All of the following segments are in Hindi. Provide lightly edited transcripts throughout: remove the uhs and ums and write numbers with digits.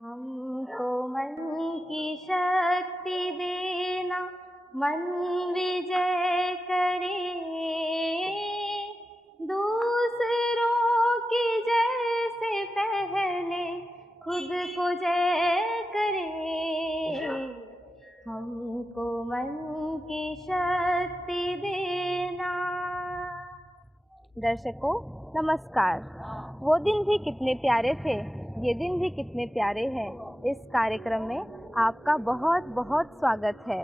हमको मन की शक्ति देना, मन विजय करे, दूसरों की जय से पहले खुद को जय करे। हमको मन की शक्ति देना। दर्शकों नमस्कार। वो दिन भी कितने प्यारे थे, ये दिन भी कितने प्यारे हैं। इस कार्यक्रम में आपका बहुत बहुत स्वागत है।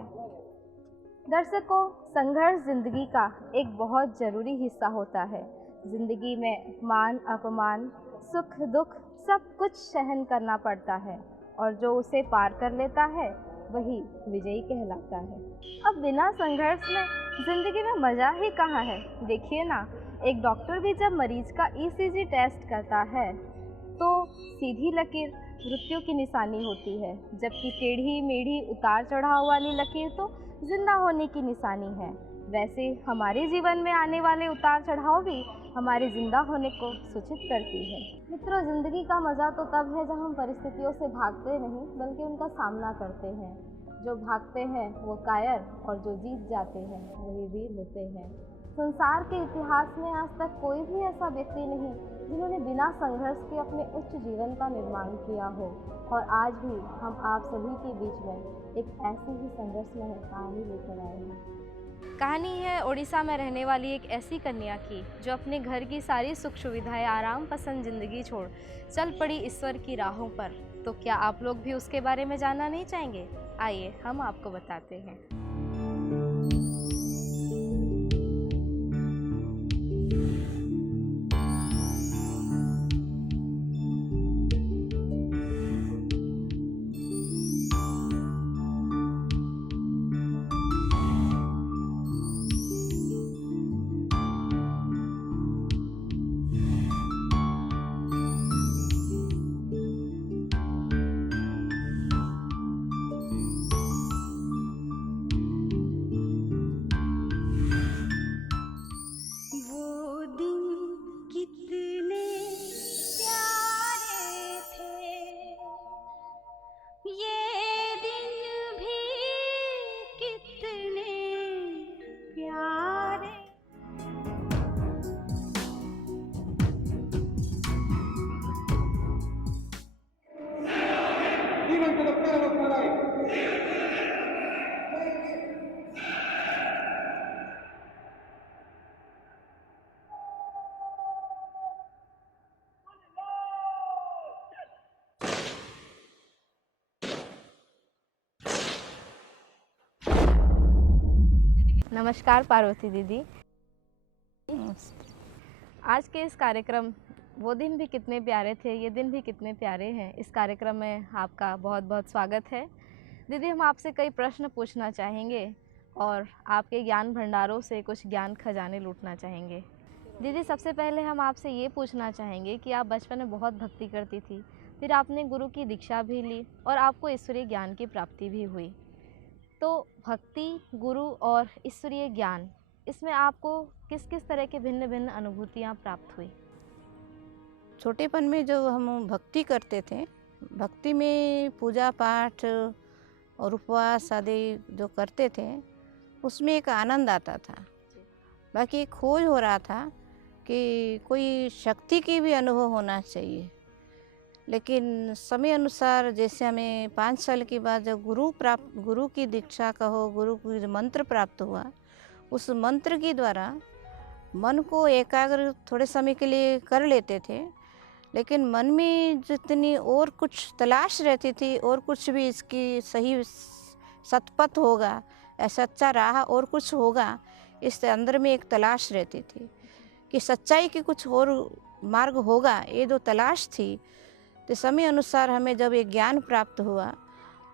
दर्शकों, संघर्ष जिंदगी का एक बहुत ज़रूरी हिस्सा होता है। जिंदगी में मान अपमान, सुख दुख सब कुछ सहन करना पड़ता है और जो उसे पार कर लेता है वही विजयी कहलाता है। अब बिना संघर्ष में ज़िंदगी में मज़ा ही कहाँ है। देखिए ना, एक डॉक्टर भी जब मरीज का ECG टेस्ट करता है तो सीधी लकीर मृत्यु की निशानी होती है, जबकि टेढ़ी मेढ़ी उतार चढ़ाव वाली लकीर तो जिंदा होने की निशानी है। वैसे हमारे जीवन में आने वाले उतार चढ़ाव भी हमारे जिंदा होने को सूचित करती है। मित्रों, ज़िंदगी का मज़ा तो तब है जब हम परिस्थितियों से भागते नहीं बल्कि उनका सामना करते हैं। जो भागते हैं वो कायर और जो जीत जाते हैं वही वीर होते हैं। संसार के इतिहास में आज तक कोई भी ऐसा व्यक्ति नहीं जिन्होंने बिना संघर्ष के अपने उच्च जीवन का निर्माण किया हो। और आज भी हम आप सभी के बीच में एक ऐसी ही संघर्षमय कहानी लेकर आए हैं। कहानी है उड़ीसा में रहने वाली एक ऐसी कन्या की जो अपने घर की सारी सुख सुविधाएं, आराम पसंद जिंदगी छोड़ चल पड़ी ईश्वर की राहों पर। तो क्या आप लोग भी उसके बारे में जानना नहीं चाहेंगे? आइए हम आपको बताते हैं। नमस्कार पार्वती दीदी। आज के इस कार्यक्रम वो दिन भी कितने प्यारे थे, ये दिन भी कितने प्यारे हैं, इस कार्यक्रम में आपका बहुत बहुत स्वागत है। दीदी, हम आपसे कई प्रश्न पूछना चाहेंगे और आपके ज्ञान भंडारों से कुछ ज्ञान खजाने लूटना चाहेंगे। दीदी, सबसे पहले हम आपसे ये पूछना चाहेंगे कि आप बचपन में बहुत भक्ति करती थी, फिर आपने गुरु की दीक्षा भी ली और आपको ईश्वरीय ज्ञान की प्राप्ति भी हुई। तो भक्ति, गुरु और ईश्वरीय ज्ञान, इसमें आपको किस किस तरह की भिन्न भिन्न अनुभूतियाँ प्राप्त हुई? छोटेपन में जो हम भक्ति करते थे, भक्ति में पूजा पाठ और उपवास आदि जो करते थे उसमें एक आनंद आता था। बाकी एक खोज हो रहा था कि कोई शक्ति की भी अनुभव होना चाहिए। लेकिन समय अनुसार जैसे हमें 5 साल के बाद जब गुरु की दीक्षा कहो, गुरु की मंत्र प्राप्त हुआ, उस मंत्र के द्वारा मन को एकाग्र थोड़े समय के लिए कर लेते थे, लेकिन मन में जितनी और कुछ तलाश रहती थी और कुछ भी इसकी सही सतपथ होगा, सच्चा राह और कुछ होगा, इस अंदर में एक तलाश रहती थी कि सच्चाई की कुछ और मार्ग होगा। ये जो तलाश थी, तो समय अनुसार हमें जब ये ज्ञान प्राप्त हुआ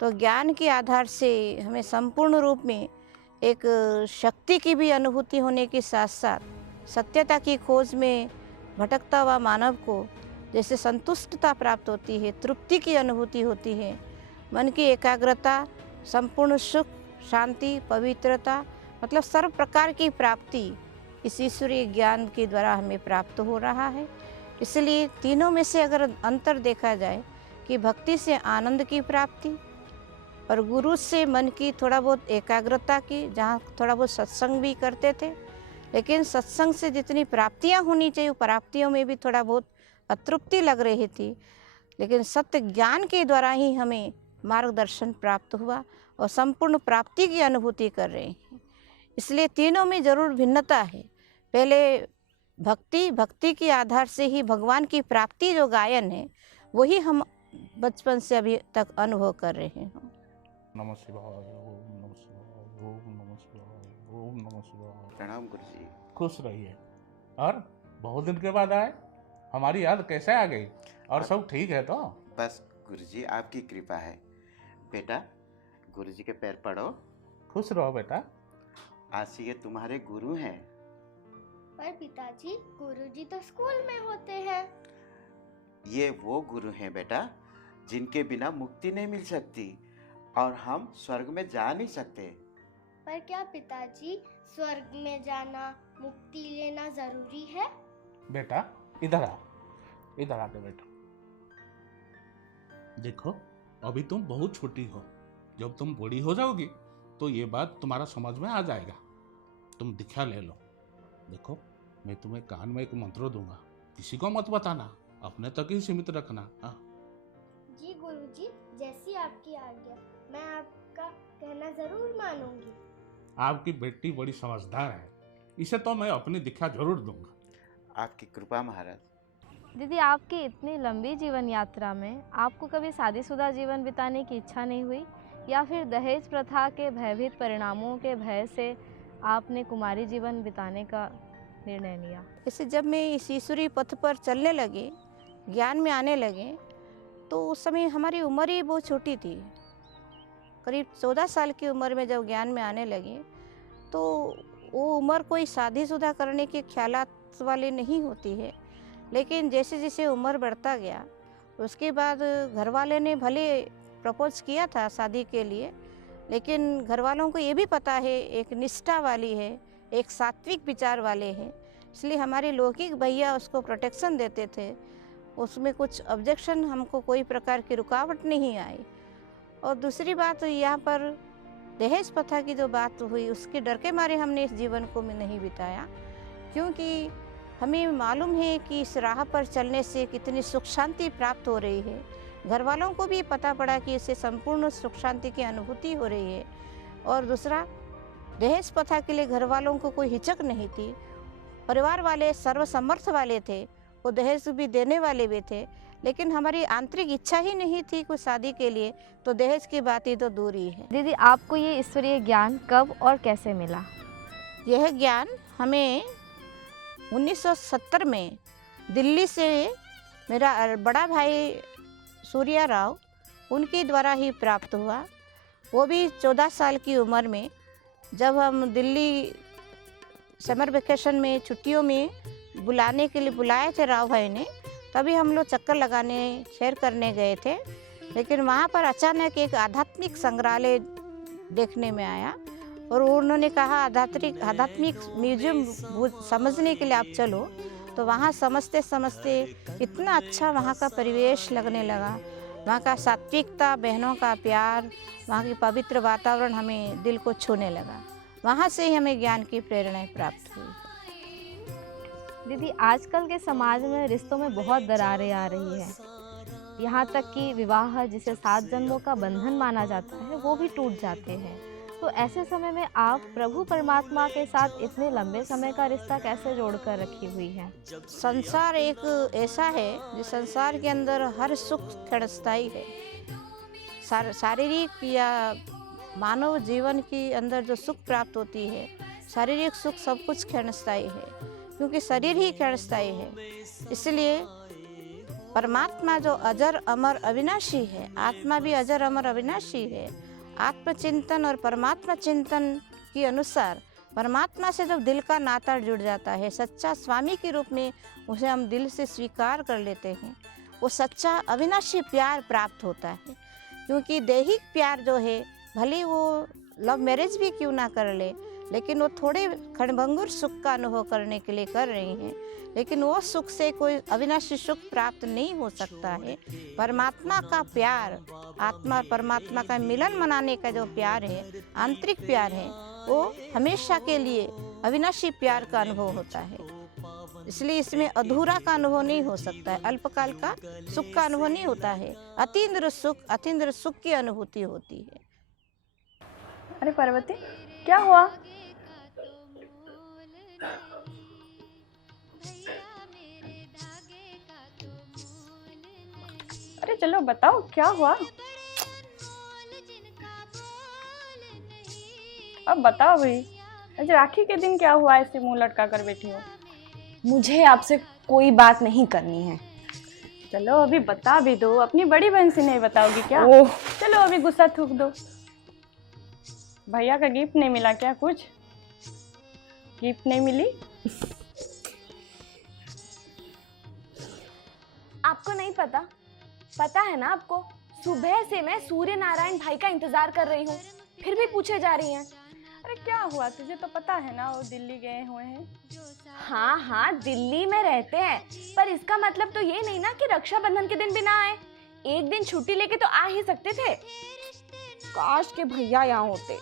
तो ज्ञान के आधार से हमें संपूर्ण रूप में एक शक्ति की भी अनुभूति होने के साथ साथ सत्यता की खोज में भटकता हुआ मानव को जैसे संतुष्टता प्राप्त होती है, तृप्ति की अनुभूति होती है, मन की एकाग्रता, संपूर्ण सुख, शांति, पवित्रता, मतलब सर्व प्रकार की प्राप्ति इस ईश्वरीय ज्ञान के द्वारा हमें प्राप्त हो रहा है। इसलिए तीनों में से अगर अंतर देखा जाए, कि भक्ति से आनंद की प्राप्ति और गुरु से मन की थोड़ा बहुत एकाग्रता की, जहाँ थोड़ा बहुत सत्संग भी करते थे, लेकिन सत्संग से जितनी प्राप्तियाँ होनी चाहिए प्राप्तियों में भी थोड़ा बहुत अतृप्ति लग रही थी। लेकिन सत्य ज्ञान के द्वारा ही हमें मार्गदर्शन प्राप्त हुआ और संपूर्ण प्राप्ति की अनुभूति कर रहे हैं। इसलिए तीनों में ज़रूर भिन्नता है। पहले भक्ति के आधार से ही भगवान की प्राप्ति जो गायन है वही हम बचपन से अभी तक अनुभव कर रहे हैं। नमः शिवाय, ओम नमः शिवाय, ओम नमः शिवाय, ओम नमः शिवाय। प्रणाम गुरुजी। खुश रहिए। और बहुत दिन के बाद आए, हमारी याद कैसे आ गई? और सब ठीक है तो? बस गुरुजी आपकी कृपा है। बेटा गुरुजी के पैर पड़ो। खुश रहो बेटा। आज से ये तुम्हारे गुरु हैं। पर पिताजी, गुरुजी तो स्कूल में होते हैं। ये वो गुरु हैं बेटा जिनके बिना मुक्ति नहीं मिल सकती और हम स्वर्ग में जा नहीं सकते। पर क्या पिताजी, स्वर्ग में जाना, मुक्ति लेना जरूरी है? बेटा इधर आ, इधर आके बैठो। देखो अभी तुम बहुत छोटी हो, जब तुम बड़ी हो जाओगी तो ये बात तुम्हारा समझ में आ जाएगा। तुम दीक्षा ले लो। देखो मैं तुम्हें कान में एक मंत्र दूंगा, किसी को मत बताना, अपने तक ही सीमित रखना। हाँ जी गुरुजी, जैसी आपकी आज्ञा, मैं आपका कहना जरूर मानूंगी। आपकी बेटी बड़ी समझदार है, इसे तो मैं अपनी दीक्षा जरूर दूंगा। आपकी कृपा महाराज। दीदी, आपकी इतनी लंबी जीवन यात्रा में आपको कभी शादीशुदा जीवन बिताने की इच्छा नहीं हुई, या फिर दहेज प्रथा के भयभीत परिणामों के भय से आपने कुमारी जीवन बिताने का निर्णय लिया? जैसे जब मैं इस ईश्वरीय पथ पर चलने लगे, ज्ञान में आने लगे, तो उस समय हमारी उम्र ही बहुत छोटी थी। करीब 14 साल की उम्र में जब ज्ञान में आने लगे तो वो उम्र कोई शादीशुदा करने के ख्यालात वाली नहीं होती है। लेकिन जैसे जैसे उम्र बढ़ता गया उसके बाद घर वाले ने भले प्रपोज किया था शादी के लिए, लेकिन घर वालों को ये भी पता है एक निष्ठा वाली है, एक सात्विक विचार वाले हैं, इसलिए हमारे लौकिक भैया उसको प्रोटेक्शन देते थे। उसमें कुछ ऑब्जेक्शन, हमको कोई प्रकार की रुकावट नहीं आई। और दूसरी बात यहाँ पर दहेज प्रथा की जो बात हुई उसके डर के मारे हमने इस जीवन को नहीं बिताया, क्योंकि हमें मालूम है कि इस राह पर चलने से कितनी सुख शांति प्राप्त हो रही है। घर वालों को भी पता पड़ा कि इससे संपूर्ण सुख शांति की अनुभूति हो रही है। और दूसरा, दहेज प्रथा के लिए घर वालों को कोई हिचक नहीं थी। परिवार वाले सर्वसमर्थ वाले थे, वो दहेज भी देने वाले भी थे, लेकिन हमारी आंतरिक इच्छा ही नहीं थी कोई शादी के लिए, तो दहेज की बात ही तो दूर ही है। दीदी, आपको ये ईश्वरीय ज्ञान कब और कैसे मिला? यह ज्ञान हमें 1970 में दिल्ली से मेरा बड़ा भाई सूर्या राव, उनके द्वारा ही प्राप्त हुआ। वो भी 14 साल की उम्र में, जब हम दिल्ली समर वेकेशन में छुट्टियों में बुलाने के लिए बुलाए थे राव भाई ने, तभी हम लोग चक्कर लगाने सैर करने गए थे। लेकिन वहाँ पर अचानक एक आध्यात्मिक संग्रहालय देखने में आया और उन्होंने कहा आध्यात्मिक म्यूजियम समझने के लिए आप चलो। तो वहाँ समझते समझते इतना अच्छा वहाँ का परिवेश लगने लगा, वहाँ का सात्विकता, बहनों का प्यार, वहाँ की पवित्र वातावरण हमें दिल को छूने लगा। वहाँ से ही हमें ज्ञान की प्रेरणा प्राप्त हुई। दीदी, आजकल के समाज में रिश्तों में बहुत दरारें आ रही है, यहाँ तक कि विवाह जिसे 7 जन्मों का बंधन माना जाता है वो भी टूट जाते हैं। तो ऐसे समय में आप प्रभु परमात्मा के साथ इतने लंबे समय का रिश्ता कैसे जोड़कर रखी हुई है? संसार एक ऐसा है जिस संसार के अंदर हर सुख क्षणस्थायी है। शारीरिक या मानव जीवन के अंदर जो सुख प्राप्त होती है, शारीरिक सुख सब कुछ क्षणस्थायी है, क्योंकि शरीर ही क्षणस्थायी है। इसलिए परमात्मा जो अजर अमर अविनाशी है, आत्मा भी अजर अमर अविनाशी है। आत्मचिंतन और परमात्मा चिंतन के अनुसार परमात्मा से जब दिल का नाता जुड़ जाता है, सच्चा स्वामी के रूप में उसे हम दिल से स्वीकार कर लेते हैं, वो सच्चा अविनाशी प्यार प्राप्त होता है। क्योंकि दैहिक प्यार जो है, भले वो लव मैरिज भी क्यों ना कर ले, लेकिन वो थोड़े क्षणभंगुर सुख का अनुभव करने के लिए कर रही हैं, लेकिन वो सुख से कोई अविनाशी सुख प्राप्त नहीं हो सकता है। परमात्मा का प्यार, आत्मा और परमात्मा का मिलन मनाने का जो प्यार है, आंतरिक प्यार है, वो हमेशा के लिए अविनाशी प्यार का अनुभव होता है। इसलिए इसमें अधूरा का अनुभव नहीं हो सकता है, अल्पकाल का सुख का अनुभव नहीं होता है। अतीन्द्र सुख की अनुभूति होती है। अरे पार्वती, क्या हुआ? अरे चलो बताओ क्या हुआ? अब बताओ भाई, आज राखी के दिन क्या हुआ ऐसे मुंह लटका कर बैठी हो? मुझे आपसे कोई बात नहीं करनी है। चलो अभी बता भी दो, अपनी बड़ी बहन से नहीं बताओगी क्या? ओह, चलो अभी गुस्सा थूक दो। भैया का गिफ्ट नहीं मिला क्या? कुछ गिफ्ट नहीं मिली? आपको नहीं पता? पता है ना आपको, सुबह से मैं सूर्य नारायण भाई का इंतजार कर रही हूँ, फिर भी पूछे जा रही हैं। अरे क्या हुआ, तुझे तो पता है ना वो दिल्ली गए हुए हैं। हाँ हाँ, दिल्ली में रहते हैं, पर इसका मतलब तो ये नहीं ना कि रक्षाबंधन के दिन भी ना आए। एक दिन छुट्टी लेके तो आ ही सकते थे। काश के भैया यहाँ होते।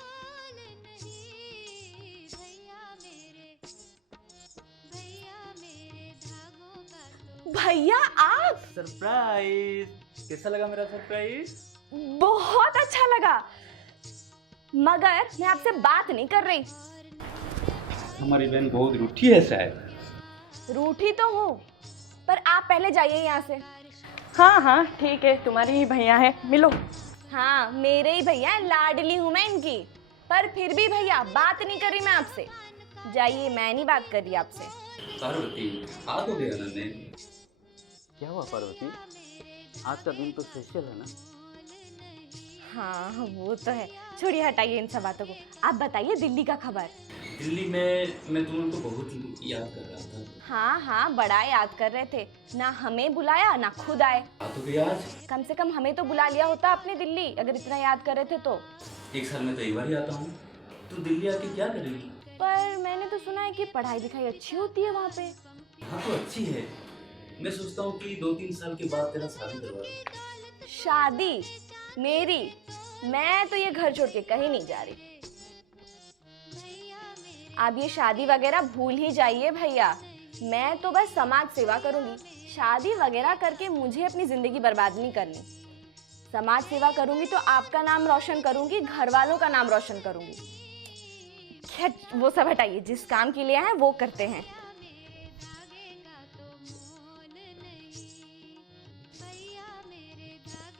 भैया आप? सरप्राइज! कैसा लगा मेरा सरप्राइज? बहुत अच्छा लगा, मगर मैं आपसे बात नहीं कर रही। हमारी बहन बहुत रूठी है शायद। रूठी तो हूँ, पर आप पहले जाइए यहाँ से। हाँ हाँ ठीक है, तुम्हारी ही भैया है, मिलो। हाँ मेरे ही भैया, लाडली हूँ मैं इनकी, पर फिर भी भैया बात नहीं कर रही मैं आपसे। जाइए, मैं नहीं बात कर रही आपसे। पार्वती, आ तो गया नन्हे। क्या हुआ पार्वती? आज का दिन तो स्पेशल है ना? हाँ वो तो है, छोड़िए हटाइए इन सब बातों को। आप बताइए दिल्ली का खबर। दिल्ली में मैं तुम्हें तो बहुत याद कर रहा था। हाँ हाँ, बड़ा याद कर रहे थे ना, हमें बुलाया ना खुद आए। आ तो गया आज। कम से कम हमें तो बुला लिया होता अपनी दिल्ली, अगर इतना याद कर रहे थे तो। एक साल में तो एक बार ही आता हूँ। तू दिल्ली आके क्या करेगी? पर मैंने तो सुना है कि पढ़ाई लिखाई अच्छी होती है वहाँ पे। हाँ तो अच्छी है। मैं सोचता हूँ कि 2-3 साल के बाद तेरा शादी करवा दूँ। शादी मेरी? मैं तो ये घर छोड़ के कहीं नहीं जा रही। आप ये शादी वगैरह भूल ही जाइए भैया, मैं तो बस समाज सेवा करूंगी। शादी वगैरह करके मुझे अपनी जिंदगी बर्बाद नहीं करनी। समाज सेवा करूंगी तो आपका नाम रोशन करूंगी, घर वालों का नाम रोशन करूंगी। खैर वो सब हटाइए, जिस काम के लिए हैं वो करते हैं।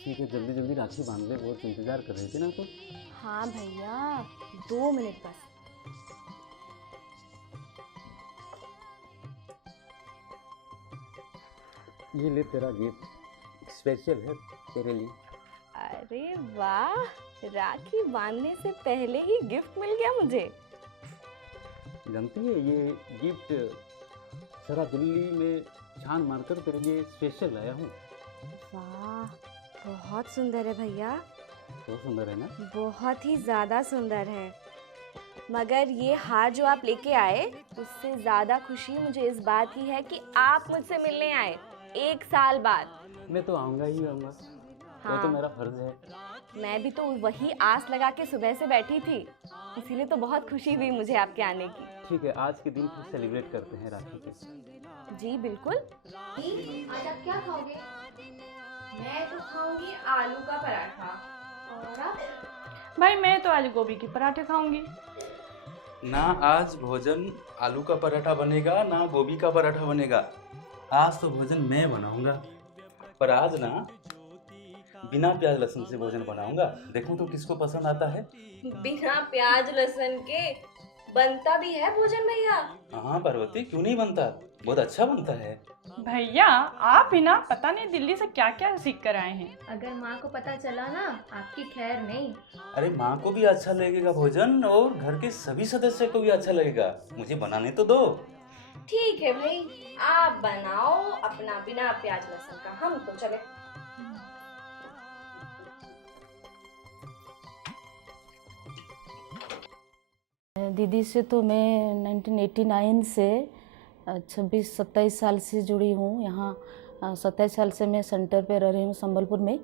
ठीक है, जल्दी जल्दी राखी बांध ले, बहुत इंतजार कर रही थी ना तो। हाँ भैया, 2 मिनट बस। ये ले तेरा गिफ्ट, स्पेशल है तेरे लिए। अरे वाह, राखी बांधने से पहले ही गिफ्ट मिल गया मुझे। जानती है ये गिफ्ट सारा दिल्ली में छान मारकर तेरे लिए स्पेशल लाया हूँ। वाह, बहुत सुंदर है भैया। बहुत सुंदर है ना? बहुत ही ज़्यादा सुंदर है, मगर ये हार जो आप लेके आए, उससे ज़्यादा खुशी मुझे इस बात की है कि आप मुझसे मिलने आए 1 साल बाद। मैं तो आऊँगा ही आऊँगा, हाँ। वो तो मेरा फर्ज है। मैं भी तो वही आस लगा के सुबह से बैठी थी, इसीलिए तो बहुत खुशी हुई मुझे आपके आने की। ठीक है, आज के दिन फिर सेलिब्रेट करते हैं राखी के। जी बिल्कुल। आज आप क्या खाओगे? मैं तो खाऊंगी आलू का पराठा। और आप? भाई मैं तो आज गोभी के पराठे खाऊंगी। ना आज भोजन आलू का पराठा बनेगा ना गोभी का पराठा बनेगा। आज तो भोजन मैं बनाऊंगा, पर आज ना बिना प्याज लहसुन से भोजन बनाऊंगा। देखूं तो किसको पसंद आता है। बिना प्याज लहसुन के बनता भी है भोजन भैया? हाँ पार्वती, क्यों नहीं बनता, बहुत अच्छा बनता है। भैया आप भी ना पता नहीं दिल्ली से क्या क्या सीख कर आए हैं। अगर माँ को पता चला ना, आपकी खैर नहीं। अरे माँ को भी अच्छा लगेगा भोजन, और घर के सभी सदस्य को भी अच्छा लगेगा। मुझे बनाने तो दो। ठीक है भाई, आप बनाओ अपना बिना प्याज लहसुन का, हम तो चले। दीदी से तो मैं 1989 से 26-27 साल से जुड़ी हूँ। यहाँ 27 साल से मैं सेंटर पे रह रही हूँ संबलपुर में।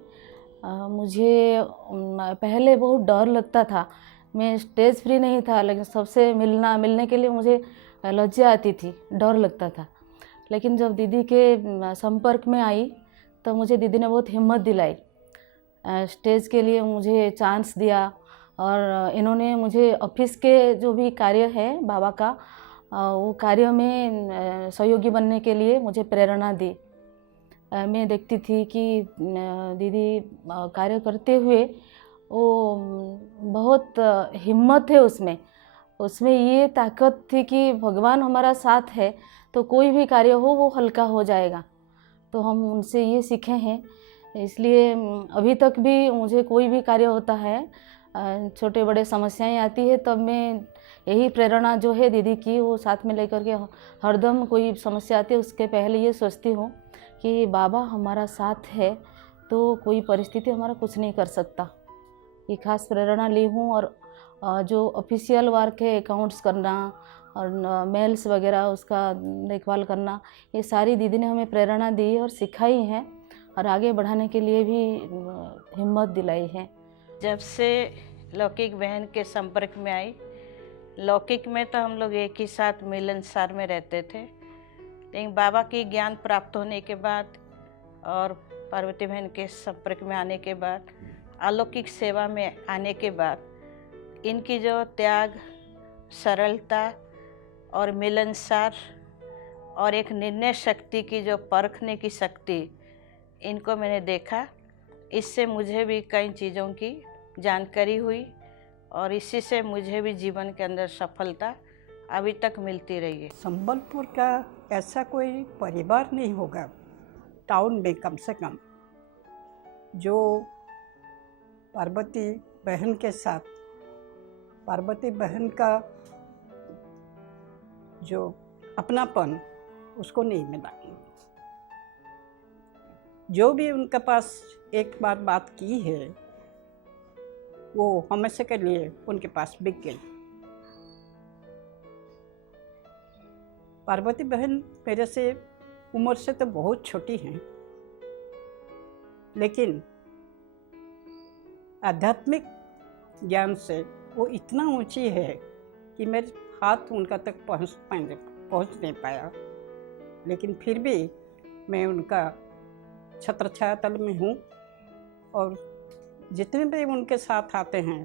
मुझे पहले बहुत डर लगता था, मैं स्टेज फ्री नहीं था, लेकिन सबसे मिलने के लिए मुझे लज्जा आती थी, डर लगता था। लेकिन जब दीदी के संपर्क में आई तो मुझे दीदी ने बहुत हिम्मत दिलाई, स्टेज के लिए मुझे चांस दिया और इन्होंने मुझे ऑफिस के जो भी कार्य है बाबा का, वो कार्य में सहयोगी बनने के लिए मुझे प्रेरणा दी। मैं देखती थी कि दीदी कार्य करते हुए वो बहुत हिम्मत है उसमें ये ताकत थी कि भगवान हमारा साथ है तो कोई भी कार्य हो वो हल्का हो जाएगा। तो हम उनसे ये सीखे हैं, इसलिए अभी तक भी मुझे कोई भी कार्य होता है, छोटे बड़े समस्याएं आती है, तब मैं यही प्रेरणा जो है दीदी की वो साथ में लेकर के हरदम कोई समस्या आती है उसके पहले ये सोचती हूँ कि बाबा हमारा साथ है तो कोई परिस्थिति हमारा कुछ नहीं कर सकता। ये खास प्रेरणा ली हूँ। और जो ऑफिशियल वर्क है, अकाउंट्स करना और मेल्स वगैरह उसका देखभाल करना, ये सारी दीदी ने हमें प्रेरणा दी और सिखाई है और आगे बढ़ाने के लिए भी हिम्मत दिलाई है। जब से लौकिक बहन के संपर्क में आई, लौकिक में तो हम लोग एक ही साथ मिलनसार में रहते थे, लेकिन बाबा की ज्ञान प्राप्त होने के बाद और पार्वती बहन के संपर्क में आने के बाद, अलौकिक सेवा में आने के बाद, इनकी जो त्याग, सरलता और मिलनसार और एक निर्णय शक्ति की जो परखने की शक्ति, इनको मैंने देखा। इससे मुझे भी कई चीज़ों की जानकारी हुई और इसी से मुझे भी जीवन के अंदर सफलता अभी तक मिलती रही है। संबलपुर का ऐसा कोई परिवार नहीं होगा टाउन में कम से कम जो पार्वती बहन के साथ, पार्वती बहन का जो अपनापन उसको नहीं मिला। जो भी उनके पास एक बार बात की है वो हमेशा के लिए उनके पास बिक गई। पार्वती बहन मेरे से उम्र से तो बहुत छोटी हैं, लेकिन आध्यात्मिक ज्ञान से वो इतना ऊंची है कि मेरे हाथ उनका तक पहुंच नहीं पाया, लेकिन फिर भी मैं उनका छत्र छाया तल में हूँ। और जितने भी उनके साथ आते हैं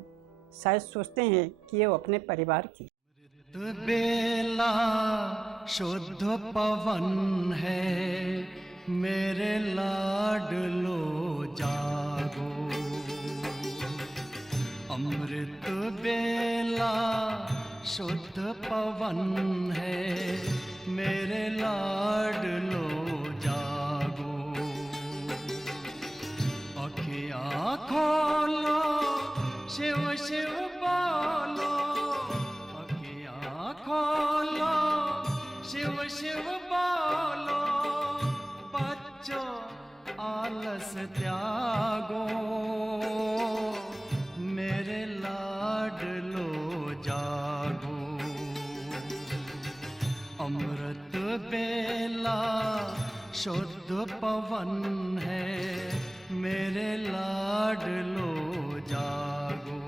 शायद सोचते हैं कि ये अपने परिवार की। बेला शुद्ध पवन है मेरे लाडलो जागो, अमृत बेला शुद्ध पवन है मेरे लाडलो जागो, अखियाँ खोलो शिव शिव बोलो, अखियाँ खोलो शिव शिव बोलो, बच्चों आलस त्यागो मेरे लाडलो जागो, अमृत बेला शुद्ध पवन है मेरे लाडलो जागो।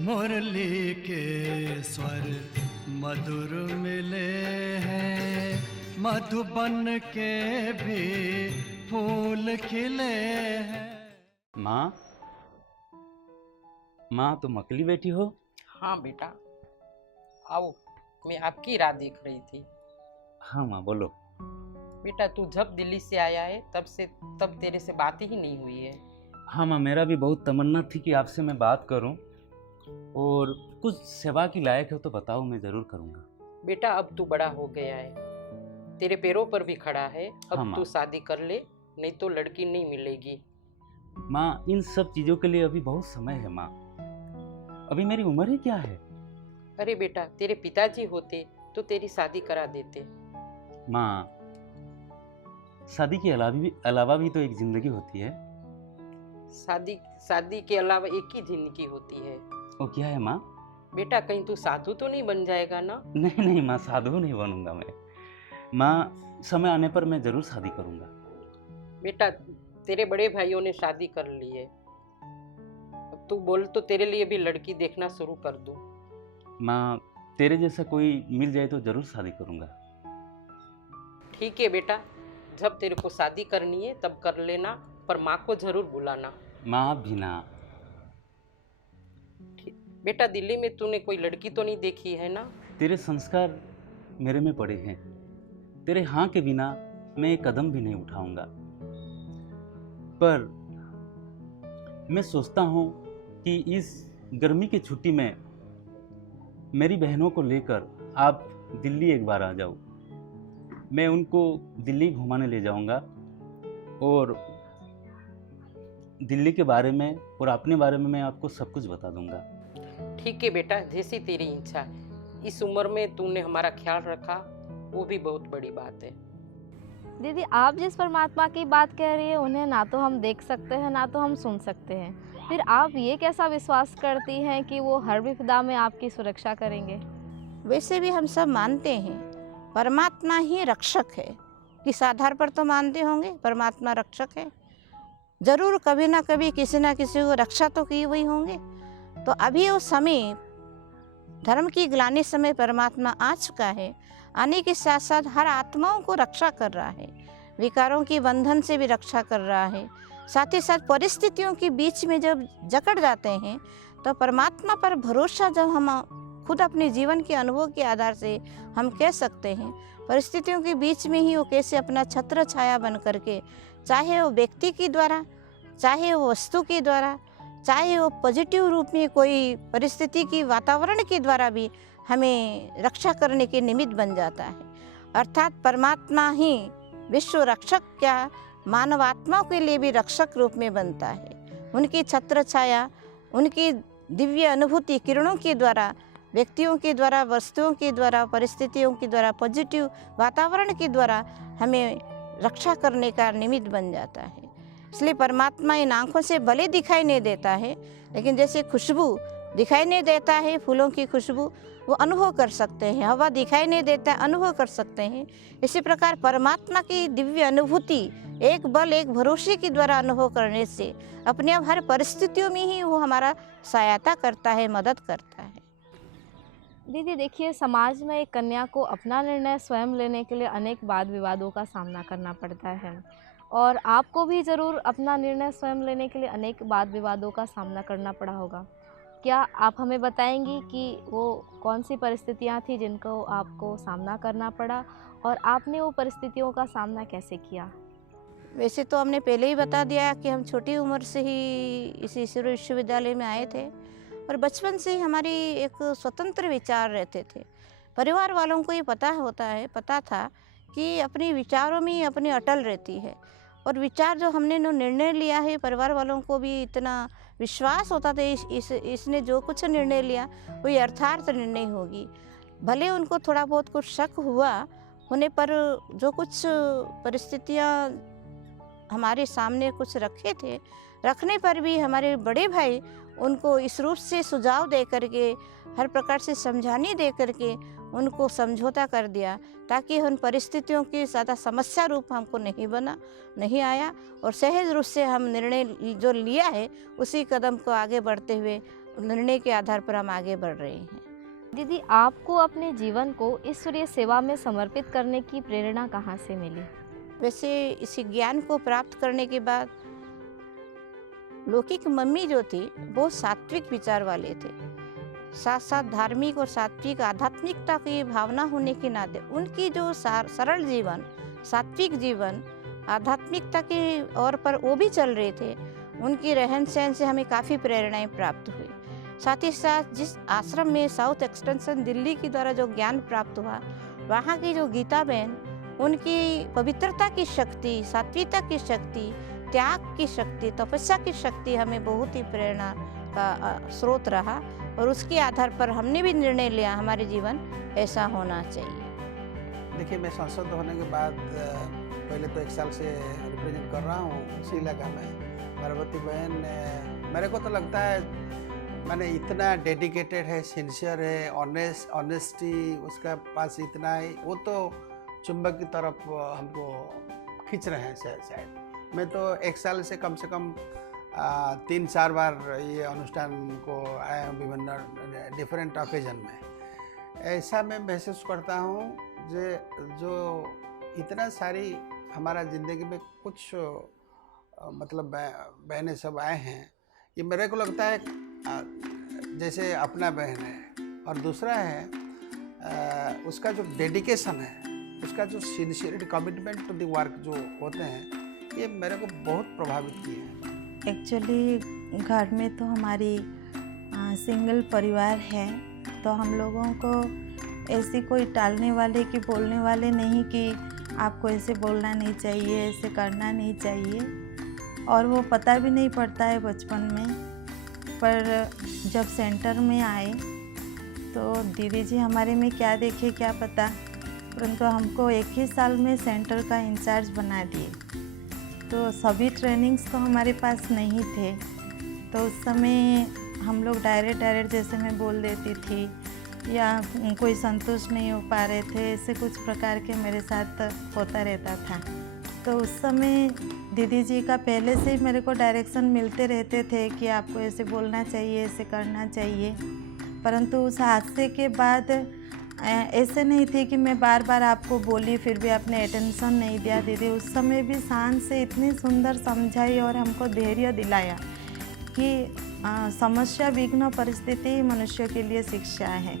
मुरली के स्वर मधुर मिले हैं, मधुबन के भी फूल खिले हैं। माँ, माँ तुम अकेली बैठी हो? हाँ बेटा, आओ, मैं आपकी राह देख रही थी। हाँ माँ बोलो। बेटा तू जब दिल्ली से आया है तब तेरे से बात ही नहीं हुई है। हाँ माँ, मेरा भी बहुत तमन्ना थी कि आपसे मैं बात करूं, और कुछ सेवा की लायक है तो बताओ, मैं ज़रूर करूँगा। बेटा अब तू बड़ा हो गया है, तेरे पैरों पर भी खड़ा है, अब हाँ, तू शादी कर ले, नहीं तो लड़की नहीं मिलेगी। माँ इन सब चीज़ों के लिए अभी बहुत समय है माँ, अभी मेरी उम्र ही क्या है। अरे बेटा, तेरे पिताजी होते तो तेरी शादी करा देते। माँ, शादी के अलावा भी तो एक जिंदगी होती है। शादी के अलावा एक ही जिंदगी होती है। वो क्या है माँ? बेटा, कहीं तू साधु तो नहीं बन जाएगा ना? नहीं नहीं माँ, साधु नहीं बनूंगा मैं। माँ, समय आने पर मैं जरूर शादी करूंगा। बेटा, तेरे बड़े भाइयों ने शादी कर ली है, अब तू बोल तो तेरे लिए भी लड़की देखना शुरू कर दूं। माँ, तेरे जैसा कोई मिल जाए तो जरूर शादी करूंगा। ठीक है बेटा, जब तेरे को शादी करनी है तब कर लेना, पर माँ को जरूर बुलाना। माँ भी ना। बेटा, दिल्ली में तूने कोई लड़की तो नहीं देखी है ना? तेरे संस्कार मेरे में पड़े हैं। तेरे हाँ के बिना मैं एक कदम भी नहीं उठाऊंगा। पर मैं सोचता हूँ कि इस गर्मी की छुट्टी में मेरी बहनों को लेकर आप दिल्ली एक बार आ जाओ। मैं उनको दिल्ली घुमाने ले जाऊंगा और दिल्ली के बारे में और अपने बारे में मैं आपको सब कुछ बता दूंगा। ठीक है बेटा, जैसी तेरी इच्छा है। इस उम्र में तूने हमारा ख्याल रखा, वो भी बहुत बड़ी बात है। दीदी, आप जिस परमात्मा की बात कह रही है उन्हें ना तो हम देख सकते हैं ना तो हम सुन सकते हैं, फिर आप ये कैसा विश्वास करती हैं कि वो हर विपदा में आपकी सुरक्षा करेंगे? वैसे भी हम सब मानते हैं परमात्मा ही रक्षक है। किस आधार पर तो मानते होंगे परमात्मा रक्षक है। जरूर कभी ना कभी किसी ना किसी को रक्षा तो की हुई होंगे। तो अभी वो समय, धर्म की ग्लानि समय परमात्मा आ चुका है। आने के साथ साथ हर आत्माओं को रक्षा कर रहा है, विकारों की बंधन से भी रक्षा कर रहा है। साथ ही साथ परिस्थितियों के बीच में जब जकड़ जाते हैं तो परमात्मा पर भरोसा जब हम खुद अपने जीवन के अनुभव के आधार से हम कह सकते हैं, परिस्थितियों के बीच में ही वो कैसे अपना छत्र छाया बन करके, चाहे वो व्यक्ति के द्वारा, चाहे वो वस्तु के द्वारा, चाहे वो पॉजिटिव रूप में कोई परिस्थिति की वातावरण के द्वारा भी हमें रक्षा करने के निमित्त बन जाता है। अर्थात परमात्मा ही विश्व रक्षक क्या मानवात्माओं के लिए भी रक्षक रूप में बनता है। उनकी छत्र छाया, उनकी दिव्य अनुभूति किरणों के द्वारा, व्यक्तियों के द्वारा, वस्तुओं के द्वारा, परिस्थितियों के द्वारा, पॉजिटिव वातावरण के द्वारा हमें रक्षा करने का निमित्त बन जाता है। इसलिए परमात्मा इन आँखों से भले दिखाई नहीं देता है, लेकिन जैसे खुशबू दिखाई नहीं देता है, फूलों की खुशबू वो अनुभव कर सकते हैं, हवा दिखाई नहीं देता है, अनुभव कर सकते हैं। इसी प्रकार परमात्मा की दिव्य अनुभूति एक बल, एक भरोसे के द्वारा अनुभव करने से अपने आप हर परिस्थितियों में ही वो हमारा सहायता करता है, मदद करता है। दीदी देखिए, समाज में एक कन्या को अपना निर्णय स्वयं लेने के लिए अनेक वाद विवादों का सामना करना पड़ता है, और आपको भी ज़रूर अपना निर्णय स्वयं लेने के लिए अनेक वाद विवादों का सामना करना पड़ा होगा। क्या आप हमें बताएंगी कि वो कौन सी परिस्थितियाँ थी जिनको आपको सामना करना पड़ा और आपने वो परिस्थितियों का सामना कैसे किया? वैसे तो हमने पहले ही बता दिया कि हम छोटी उम्र से ही इस ईश्वर विश्वविद्यालय में आए थे और बचपन से ही हमारी एक स्वतंत्र विचार रहते थे। परिवार वालों को ये पता था कि अपने विचारों में अपनी अटल रहती है, और विचार जो हमने निर्णय लिया है, परिवार वालों को भी इतना विश्वास होता था इसने जो कुछ निर्णय लिया वो यथार्थ निर्णय होगी। भले उनको थोड़ा बहुत कुछ शक हुआ होने पर, जो कुछ परिस्थितियाँ हमारे सामने कुछ रखने पर भी हमारे बड़े भाई उनको इस रूप से सुझाव दे करके, हर प्रकार से समझाने दे करके उनको समझौता कर दिया, ताकि उन परिस्थितियों की ज़्यादा समस्या रूप हमको नहीं आया, और सहज रूप से हम निर्णय जो लिया है उसी कदम को आगे बढ़ते हुए निर्णय के आधार पर हम आगे बढ़ रहे हैं। दीदी, आपको अपने जीवन को ईश्वरीय सेवा में समर्पित करने की प्रेरणा कहाँ से मिली? वैसे इसी ज्ञान को प्राप्त करने के बाद लौकिक मम्मी जो थी वो सात्विक विचार वाले थे, साथ साथ धार्मिक और सात्विक आध्यात्मिकता की भावना होने के नाते उनकी जो सरल जीवन, सात्विक जीवन, आध्यात्मिकता की ओर पर वो भी चल रहे थे। उनकी रहन सहन से हमें काफ़ी प्रेरणाएं प्राप्त हुई। साथ ही साथ जिस आश्रम में साउथ एक्सटेंशन दिल्ली के द्वारा जो ज्ञान प्राप्त हुआ, वहाँ की जो गीता बहन, उनकी पवित्रता की शक्ति, सात्विकता की शक्ति, त्याग की शक्ति, तपस्या की शक्ति हमें बहुत ही प्रेरणा का स्रोत रहा। और उसके आधार पर हमने भी निर्णय लिया हमारे जीवन ऐसा होना चाहिए। देखिए, मैं सांसद होने के बाद पहले तो 1 साल से रिप्रेजेंट कर रहा हूँ इसी इलाका में। पार्वती बहन मेरे को तो लगता है मैंने इतना डेडिकेटेड है, सिंसियर है, ऑनेस्टी उसका पास इतना है, वो तो चुंबक की तरफ हमको खींच रहे हैं शायद। मैं तो 1 साल से कम 3-4 बार ये अनुष्ठान को आया हूँ विभिन्न डिफरेंट ओकेजन में। ऐसा मैं महसूस करता हूँ जो इतना सारी हमारा ज़िंदगी में कुछ मतलब बहनें सब आए हैं, ये मेरे को लगता है जैसे अपना बहन है। और दूसरा है उसका जो डेडिकेशन है, उसका जो sincerity, commitment to the work जो होते हैं, ये मेरे को बहुत प्रभावित किए हैं। एक्चुअली घर में तो हमारी सिंगल परिवार है, तो हम लोगों को ऐसी कोई टालने वाले कि बोलने वाले नहीं कि आपको ऐसे बोलना नहीं चाहिए, ऐसे करना नहीं चाहिए, और वो पता भी नहीं पड़ता है बचपन में। पर जब सेंटर में आए तो दीदी जी हमारे में क्या देखे क्या पता, परंतु हमको 1 ही साल में सेंटर का इंचार्ज बना दिए। तो सभी ट्रेनिंग्स तो हमारे पास नहीं थे, तो उस समय हम लोग डायरेक्ट जैसे मैं बोल देती थी या कोई संतुष्ट नहीं हो पा रहे थे, ऐसे कुछ प्रकार के मेरे साथ होता रहता था। तो उस समय दीदी जी का पहले से ही मेरे को डायरेक्शन मिलते रहते थे कि आपको ऐसे बोलना चाहिए, ऐसे करना चाहिए। परंतु उस हादसे के बाद ऐसे नहीं थी कि मैं बार बार आपको बोली फिर भी आपने अटेंशन नहीं दिया। दीदी उस समय भी शान से इतनी सुंदर समझाई और हमको धैर्य दिलाया कि समस्या विघ्न परिस्थिति ही मनुष्य के लिए शिक्षा है।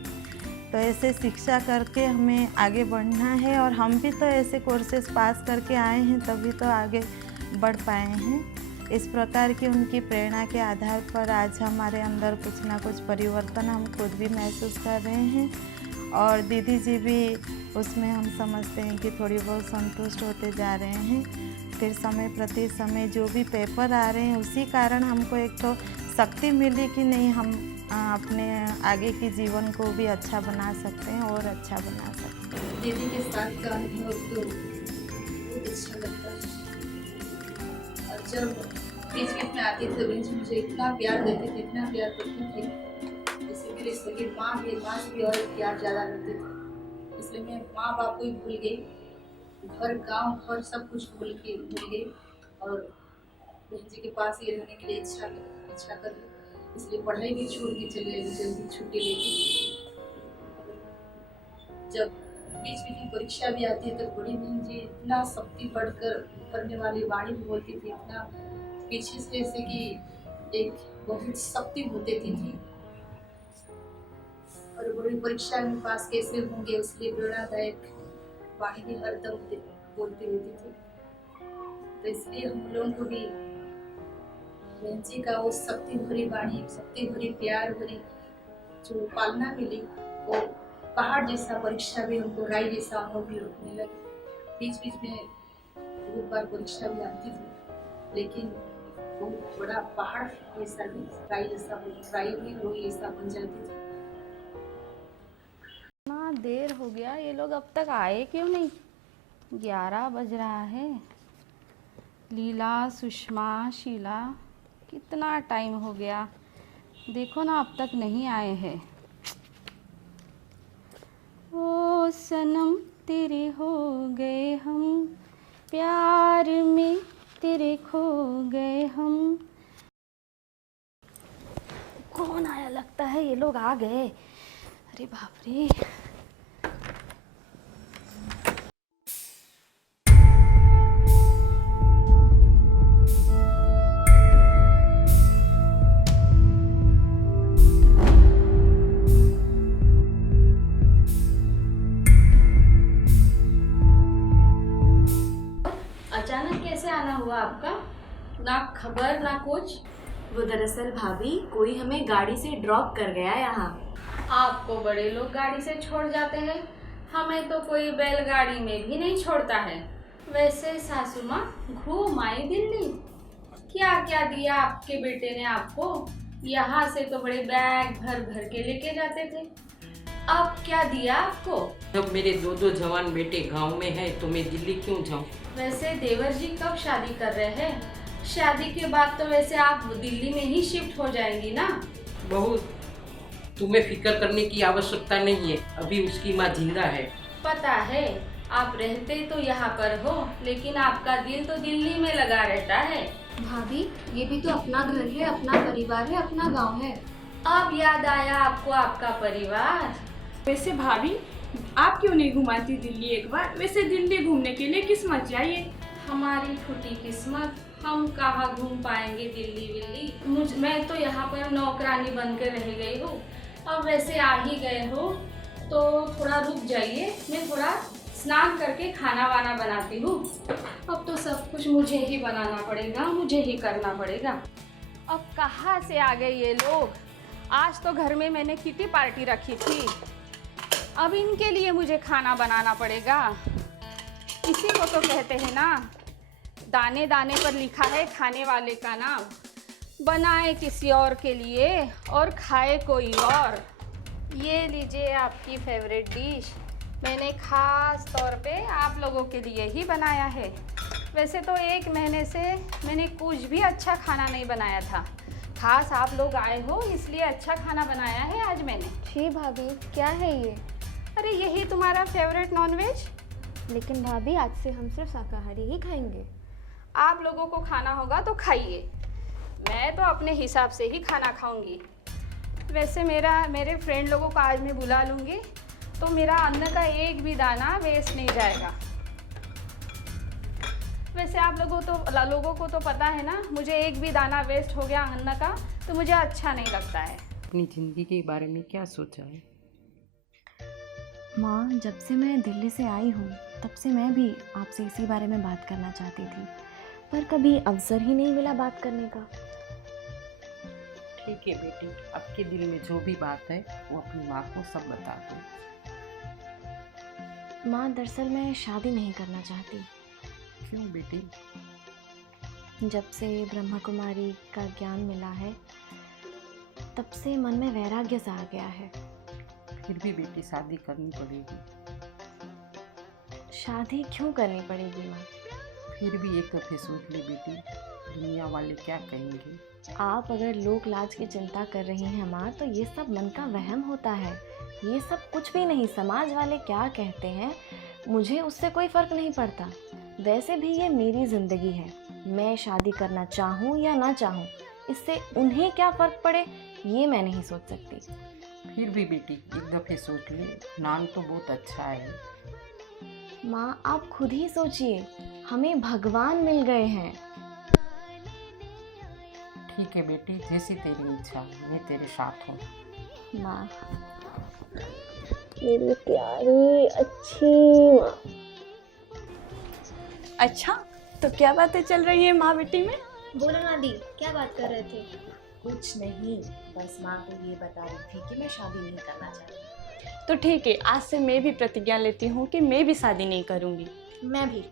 तो ऐसे शिक्षा करके हमें आगे बढ़ना है, और हम भी तो ऐसे कोर्सेज पास करके आए हैं तभी तो आगे बढ़ पाए हैं। इस प्रकार की उनकी प्रेरणा के आधार पर आज हमारे अंदर कुछ ना कुछ परिवर्तन हम खुद भी महसूस कर रहे हैं, और दीदी जी भी उसमें हम समझते हैं कि थोड़ी बहुत संतुष्ट होते जा रहे हैं। फिर समय प्रति समय जो भी पेपर आ रहे हैं उसी कारण हमको एक तो शक्ति मिली कि नहीं, हम अपने आगे के जीवन को भी अच्छा बना सकते हैं और अच्छा बना सकते हैं। दीदी के साथ का अनुभव तो बहुत अच्छा लगता है, और जब बीच में आती थी तो मुझे इतना प्यार देते थे, इतना प्यार करती थी, जैसे मेरे सगी माँ से भी और प्यार ज़्यादा करते थे। इसलिए मैं माँ बाप को ही भूल गई, घर गांव घर सब कुछ भूल गई, और बहन जी के पास ही रहने के लिए इच्छा कर ली। इसलिए पढ़ाई भी छोड़ के चले गए, जल्दी छुट्टी लेके। जब बीच में परीक्षा भी आती है तो बड़ी बहन जी इतना शक्ति बढ़कर करने वाली वाणी भी बोलती थी, इतना पीछे से जैसे कि एक बहुत शक्ति होती थी। और बड़ी परीक्षा में पास कैसे होंगे उसके प्रेरणादायक वाणी भी हरदम बोलती रहती थी। तो इसलिए हम लोगों को भी बहन जी का वो शक्ति भरी वाणी, शक्ति भरी प्यार भरी जो पालना मिली, वो पहाड़ जैसा परीक्षा भी हमको राई जैसा अनुभव भी होने लगे। बीच में बहुत बार परीक्षा भी आती थी, लेकिन बहुत बड़ा पहाड़ जैसा भी राई भी रोई जैसा बन जाती थी। इतना देर हो गया, ये लोग अब तक आए क्यों नहीं? 11 बज रहा है। लीला, सुषमा, शीला, कितना टाइम हो गया, देखो ना अब तक नहीं आए हैं। ओ सनम तेरे हो गए हम, प्यार में तेरे खो गए हम। कौन आया? लगता है ये लोग आ गए। अरे बाप रे। अचानक कैसे आना हुआ आपका? ना खबर ना कुछ। वो दरअसल भाभी कोई हमें गाड़ी से ड्रॉप कर गया यहाँ। आपको बड़े लोग गाड़ी से छोड़ जाते हैं, हमें तो कोई बैलगाड़ी में भी नहीं छोड़ता है। वैसे सासू माँ घूम आई दिल्ली, क्या क्या दिया आपके बेटे ने आपको? यहाँ से तो बड़े बैग भर भर के लेके जाते थे। अब क्या दिया आपको? जब मेरे दो जवान बेटे गांव में हैं तो मैं दिल्ली क्यों जाऊं? वैसे देवर जी कब शादी कर रहे हैं? शादी के बाद तो वैसे आप दिल्ली में ही शिफ्ट हो जाएंगी ना? बहू, तुम्हें फिक्र करने की आवश्यकता नहीं है, अभी उसकी माँ जिंदा है। पता है, आप रहते तो यहाँ पर हो, लेकिन आपका दिल तो दिल्ली में लगा रहता है। भाभी, ये भी तो अपना घर है, अपना परिवार है, अपना गांव है। अब याद आया आपको आपका परिवार? वैसे भाभी, आप क्यों नहीं घुमाती दिल्ली एक बार? वैसे दिल्ली घूमने के लिए किस्मत चाहिए। हमारी फूटी किस्मत, हम कहाँ घूम पाएंगे दिल्ली विल्ली। मैं तो यहाँ पर नौकरानी बन के रह गई हूँ। अब वैसे आ ही गए हो तो थोड़ा रुक जाइए, मैं थोड़ा स्नान करके खाना वाना बनाती हूँ। अब तो सब कुछ मुझे ही बनाना पड़ेगा, मुझे ही करना पड़ेगा। अब कहाँ से आ गए ये लोग? आज तो घर में मैंने किटी पार्टी रखी थी, अब इनके लिए मुझे खाना बनाना पड़ेगा। इसी को तो कहते हैं ना, दाने दाने पर लिखा है खाने वाले का नाम। बनाए किसी और के लिए और खाए कोई और। ये लीजिए आपकी फेवरेट डिश, मैंने खास तौर पे आप लोगों के लिए ही बनाया है। वैसे तो 1 महीने से मैंने कुछ भी अच्छा खाना नहीं बनाया था, खास आप लोग आए हो इसलिए अच्छा खाना बनाया है आज मैंने। जी भाभी, क्या है ये? अरे यही तुम्हारा फेवरेट नॉनवेज। लेकिन भाभी, आज से हम सिर्फ शाकाहारी ही खाएंगे। आप लोगों को खाना होगा तो खाइए, मैं तो अपने हिसाब से ही खाना खाऊंगी। वैसे मेरे फ्रेंड लोगों को आज मैं बुला लूँगी तो मेरा अन्न का एक भी दाना वेस्ट नहीं जाएगा। वैसे आप लोगों को तो पता है ना, मुझे एक भी दाना वेस्ट हो गया अन्न का तो मुझे अच्छा नहीं लगता है। अपनी ज़िंदगी के बारे में क्या सोचा है? माँ, जब से मैं दिल्ली से आई हूँ तब से मैं भी आपसे इसी बारे में बात करना चाहती थी, पर कभी अवसर ही नहीं मिला बात करने का। ठीक है बेटी, आपके दिल में जो भी बात है वो अपनी माँ को सब बता दो। माँ, दरअसल मैं शादी नहीं करना चाहती। क्यों बेटी? जब से ब्रह्मा कुमारी का ज्ञान मिला है तब से मन में वैराग्य सा आ गया है। फिर भी बेटी शादी करनी पड़ेगी। शादी क्यों करनी पड़ेगी माँ? फिर भी एक दफे सोच ले बेटी, दुनिया वाले क्या कहेंगे। आप अगर लोक लाज की चिंता कर रही हैं माँ, तो ये सब मन का वहम होता है। ये सब कुछ भी नहीं, समाज वाले क्या कहते हैं मुझे उससे कोई फ़र्क नहीं पड़ता। वैसे भी ये मेरी ज़िंदगी है, मैं शादी करना चाहूँ या ना चाहूँ इससे उन्हें क्या फ़र्क पड़े ये मैं नहीं सोच सकती। फिर भी बेटी एक दफ़े सोच ले, नाम तो बहुत अच्छा है। माँ, आप खुद ही सोचिए, हमें भगवान मिल गए हैं। ठीक है बेटी, जैसी तेरी इच्छा, मैं तेरे साथ हूँ। माँ, मेरी प्यारी अच्छी माँ। अच्छा, तो क्या बातें चल रही है माँ बेटी में? बोलो ना दी, क्या बात कर रहे थे? कुछ नहीं, बस माँ को ये बता रही थी कि मैं शादी नहीं करना चाहती। तो ठीक है, आज से मैं भी प्रतिज्ञा लेती हूँ कि मैं भी शादी नहीं करूँगी। मैं भी।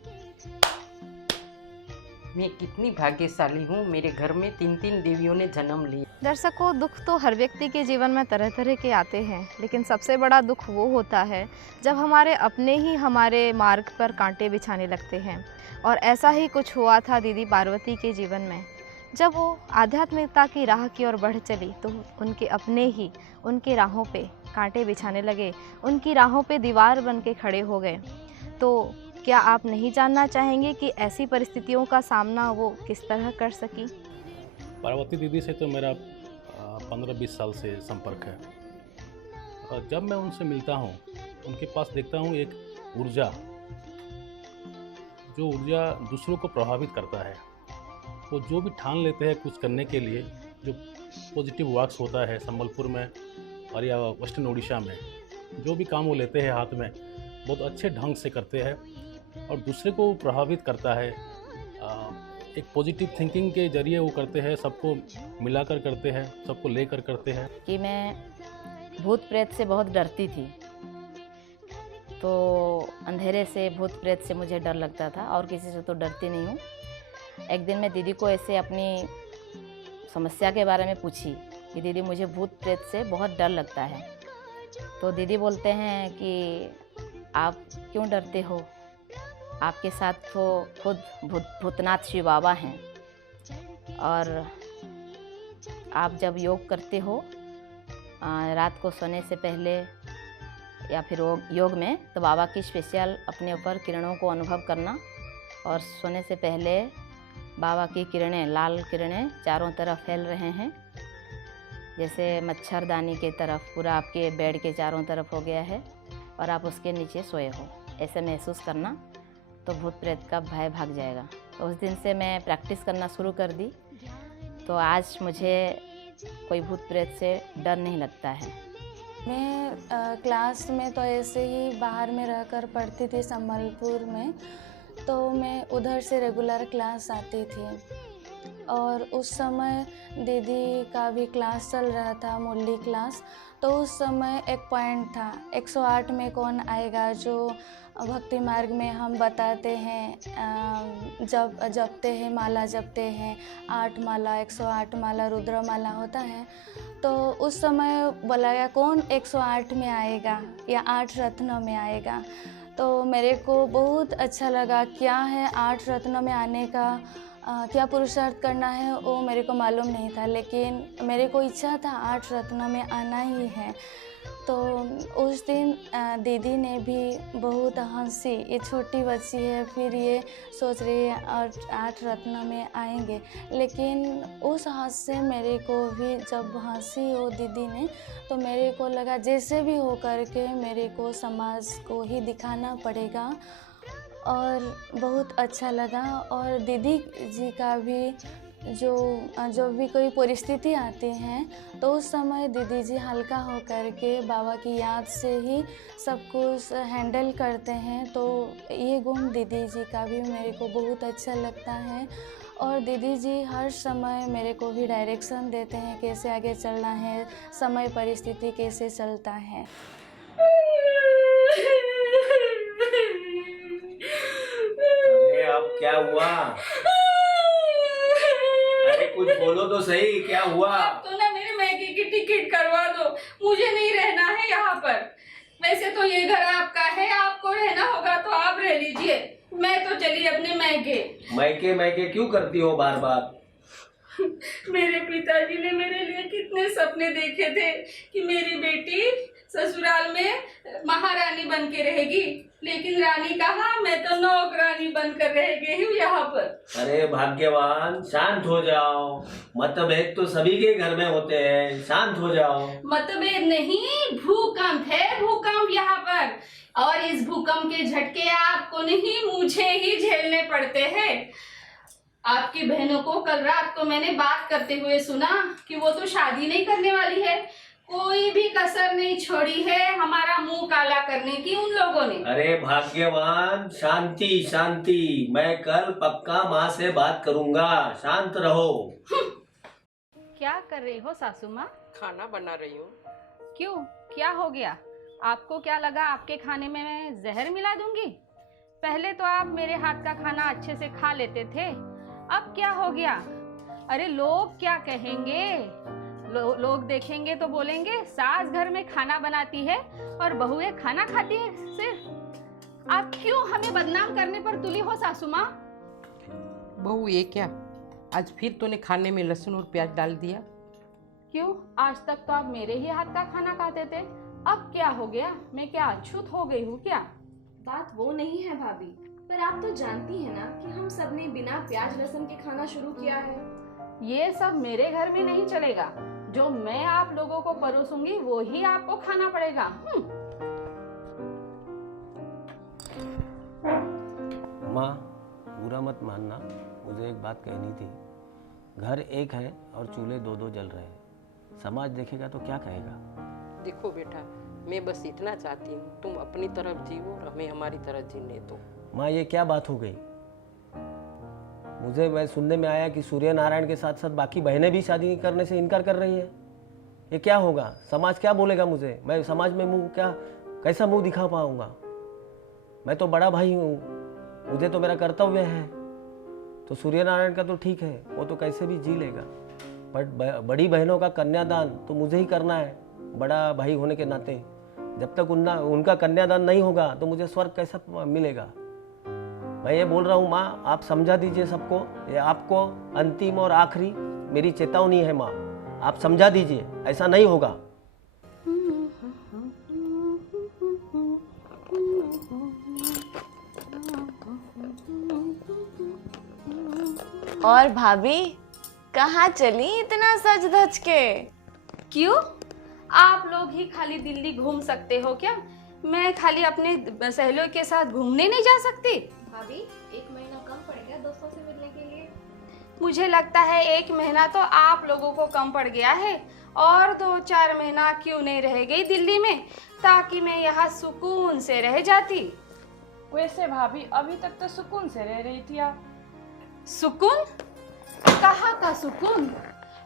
मैं कितनी भाग्यशाली हूँ, मेरे घर में 3-3 देवियों ने जन्म लिया। दर्शकों, दुख तो हर व्यक्ति के जीवन में तरह तरह के आते हैं, लेकिन सबसे बड़ा दुख वो होता है जब हमारे अपने ही हमारे मार्ग पर कांटे बिछाने लगते हैं। और ऐसा ही कुछ हुआ था दीदी पार्वती के जीवन में। जब वो आध्यात्मिकता की राह की ओर बढ़ चली तो उनके अपने ही उनके राहों पे कांटे बिछाने लगे, उनकी राहों पे दीवार बन के खड़े हो गए। तो क्या आप नहीं जानना चाहेंगे कि ऐसी परिस्थितियों का सामना वो किस तरह कर सकी? पार्वती दीदी से तो मेरा 15-20 साल से संपर्क है। और जब मैं उनसे मिलता हूँ, उनके पास देखता हूँ एक ऊर्जा, जो ऊर्जा दूसरों को प्रभावित करता है। वो जो भी ठान लेते हैं कुछ करने के लिए, जो पॉजिटिव वर्क्स होता है संबलपुर में और या वेस्टर्न उड़ीसा में, जो भी काम वो लेते हैं हाथ में बहुत अच्छे ढंग से करते हैं और दूसरे को प्रभावित करता है। एक पॉजिटिव थिंकिंग के जरिए वो करते हैं, सबको मिलाकर करते हैं, सबको लेकर करते हैं। कि मैं भूत प्रेत से बहुत डरती थी, तो अंधेरे से भूत प्रेत से मुझे डर लगता था और किसी से तो डरती नहीं हूँ। एक दिन मैं दीदी को ऐसे अपनी समस्या के बारे में पूछी कि दीदी मुझे भूत प्रेत से बहुत डर लगता है। तो दीदी बोलते हैं कि आप क्यों डरते हो, आपके साथ तो खुद भूतनाथ शिव बाबा हैं, और आप जब योग करते हो रात को सोने से पहले या फिर योग में, तो बाबा की स्पेशल अपने ऊपर किरणों को अनुभव करना, और सोने से पहले बाबा की किरणें, लाल किरणें चारों तरफ फैल रहे हैं, जैसे मच्छरदानी के तरफ पूरा आपके बेड के चारों तरफ हो गया है और आप उसके नीचे सोए हो, ऐसे महसूस करना, तो भूत प्रेत का भय भाग जाएगा। तो उस दिन से मैं प्रैक्टिस करना शुरू कर दी, तो आज मुझे कोई भूत प्रेत से डर नहीं लगता है। मैं क्लास में तो ऐसे ही बाहर में रहकर पढ़ती थी संबलपुर में, तो मैं उधर से रेगुलर क्लास आती थी, और उस समय दीदी का भी क्लास चल रहा था, मुरली क्लास। तो उस समय एक पॉइंट था, 108 में कौन आएगा, जो भक्ति मार्ग में हम बताते हैं, जब जपते हैं, माला जपते हैं, 8 माला 108 माला रुद्र माला होता है। तो उस समय बोला गया कौन 108 में आएगा या 8 रत्नों में आएगा। तो मेरे को बहुत अच्छा लगा, क्या है 8 रत्नों में आने का, क्या पुरुषार्थ करना है वो मेरे को मालूम नहीं था, लेकिन मेरे को इच्छा था 8 रत्नों में आना ही है। तो उस दिन दीदी ने भी बहुत हंसी, ये छोटी बच्ची है फिर ये सोच रही है और 8 रत्नों में आएंगे, लेकिन उस हंस से मेरे को भी जब हंसी वो दीदी ने, तो मेरे को लगा जैसे भी हो करके मेरे को समाज को ही दिखाना पड़ेगा, और बहुत अच्छा लगा। और दीदी जी का भी जो भी कोई परिस्थिति आती हैं, तो उस समय दीदी जी हल्का हो कर के बाबा की याद से ही सब कुछ हैंडल करते हैं। तो ये गुण दीदी जी का भी मेरे को बहुत अच्छा लगता है, और दीदी जी हर समय मेरे को भी डायरेक्शन देते हैं कैसे आगे चलना है, समय परिस्थिति कैसे चलता है। अब क्या हुआ? अरे कुछ बोलो तो सही, क्या हुआ? आप तो ना मेरे मैके की टिकट करवा दो, मुझे नहीं रहना है यहाँ पर। वैसे तो ये घर आपका है, आपको रहना होगा तो आप रह लीजिए, मैं तो चली अपने मैके। मैके मैके क्यों करती हो बार बार? मेरे पिताजी ने मेरे लिए कितने सपने देखे थे कि मेरी बेटी ससुराल में महारानी बन के रहेगी, लेकिन रानी कहा, मैं तो नौकरानी बनकर रह गई हूँ यहाँ पर। अरे भाग्यवान, शांत हो जाओ, मतभेद तो सभी के घर में होते हैं, शांत हो जाओ। मतभेद नहीं, भूकंप है, भूकंप यहाँ पर, और इस भूकंप के झटके आपको नहीं मुझे ही झेलने पड़ते हैं। आपकी बहनों को कल रात को मैंने बात करते हुए सुना कि वो तो शादी नहीं करने वाली है, कोई भी कसर नहीं छोड़ी है हमारा मुंह काला करने की उन लोगों ने। अरे भाग्यवान, शांति शांति, मैं कल पक्का माँ से बात करूँगा, शांत रहो। क्या कर रही हो सासू माँ? खाना बना रही हूँ। क्यों, क्या हो गया? आपको क्या लगा आपके खाने में मैं जहर मिला दूंगी? पहले तो आप मेरे हाथ का खाना अच्छे से खा लेते थे, अब क्या हो गया? अरे लोग क्या कहेंगे? लोग देखेंगे तो बोलेंगे सास घर में खाना बनाती है और बहुएं खाना खाती है सिर्फ। आप क्यों हमें बदनाम करने पर तुली हो सासू माँ? बहू ये क्या, आज फिर तूने खाने में लहसुन और प्याज डाल दिया? क्यों, आज तक तो आप मेरे ही हाथ का खाना खाते थे, अब क्या हो गया? मैं क्या अछूत हो गई हूँ क्या? बात वो नहीं है भाभी, पर आप तो जानती हैं ना कि हम सब ने बिना प्याज लहसुन के खाना शुरू किया है। ये सब मेरे घर में नहीं चलेगा, जो मैं आप लोगों को परोसूंगी वो ही आपको खाना पड़ेगा। माँ बुरा मत मानना, मुझे एक बात कहनी थी। घर एक है और चूल्हे दो दो जल रहे हैं, समाज देखेगा तो क्या कहेगा? देखो बेटा, मैं बस इतना चाहती हूँ तुम अपनी तरफ जियो और हमें हमारी तरफ जीने दो। माँ ये क्या बात हो गई? मुझे मैं सुनने में आया कि सूर्य नारायण के साथ साथ बाकी बहनें भी शादी करने से इनकार कर रही हैं। ये क्या होगा? समाज क्या बोलेगा मुझे? मैं समाज में कैसा मुंह दिखा पाऊंगा? मैं तो बड़ा भाई हूँ, मुझे तो मेरा कर्तव्य है। तो सूर्य नारायण का तो ठीक है, वो तो कैसे भी जी लेगा, बट बड़ी बहनों का कन्यादान तो मुझे ही करना है, बड़ा भाई होने के नाते। जब तक उनका कन्यादान नहीं होगा तो मुझे स्वर्ग कैसा मिलेगा। मैं ये बोल रहा हूँ माँ, आप समझा दीजिए सबको, ये आपको अंतिम और आखिरी मेरी चेतावनी है माँ, आप समझा दीजिए, ऐसा नहीं होगा। और भाभी कहाँ चली इतना सज धज के? क्यों? आप लोग ही खाली दिल्ली घूम सकते हो क्या? मैं खाली अपने सहेलियों के साथ घूमने नहीं जा सकती? भाभी 1 महीना कम पड़ गया दोस्तों से मिलने के लिए। मुझे लगता है 1 महीना तो आप लोगों को कम पड़ गया है, और 2-4 महीना क्यों नहीं रह गई दिल्ली में, ताकि मैं यहाँ सुकून से रह जाती। वैसे भाभी अभी तक तो सुकून से रह रही थी आप। सुकून? कहाँ का सुकून?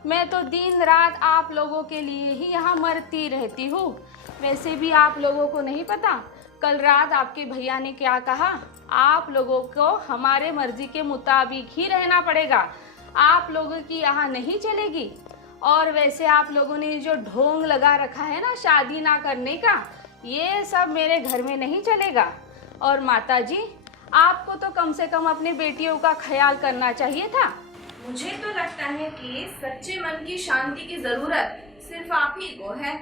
मैं तो दिन रात आप लोगों के लिए ही यहाँ मरती रहती हूँ। वैसे भी आप लोगों को नहीं पता कल रात आपके भैया ने क्या कहा। आप लोगों को हमारे मर्जी के मुताबिक ही रहना पड़ेगा, आप लोगों की यहाँ नहीं चलेगी। और वैसे आप लोगों ने जो ढोंग लगा रखा है ना शादी ना करने का, ये सब मेरे घर में नहीं चलेगा। और माताजी, आपको तो कम से कम अपनी बेटियों का ख्याल करना चाहिए था। मुझे तो लगता है कि सच्चे मन की शांति की जरूरत सिर्फ आप ही को है।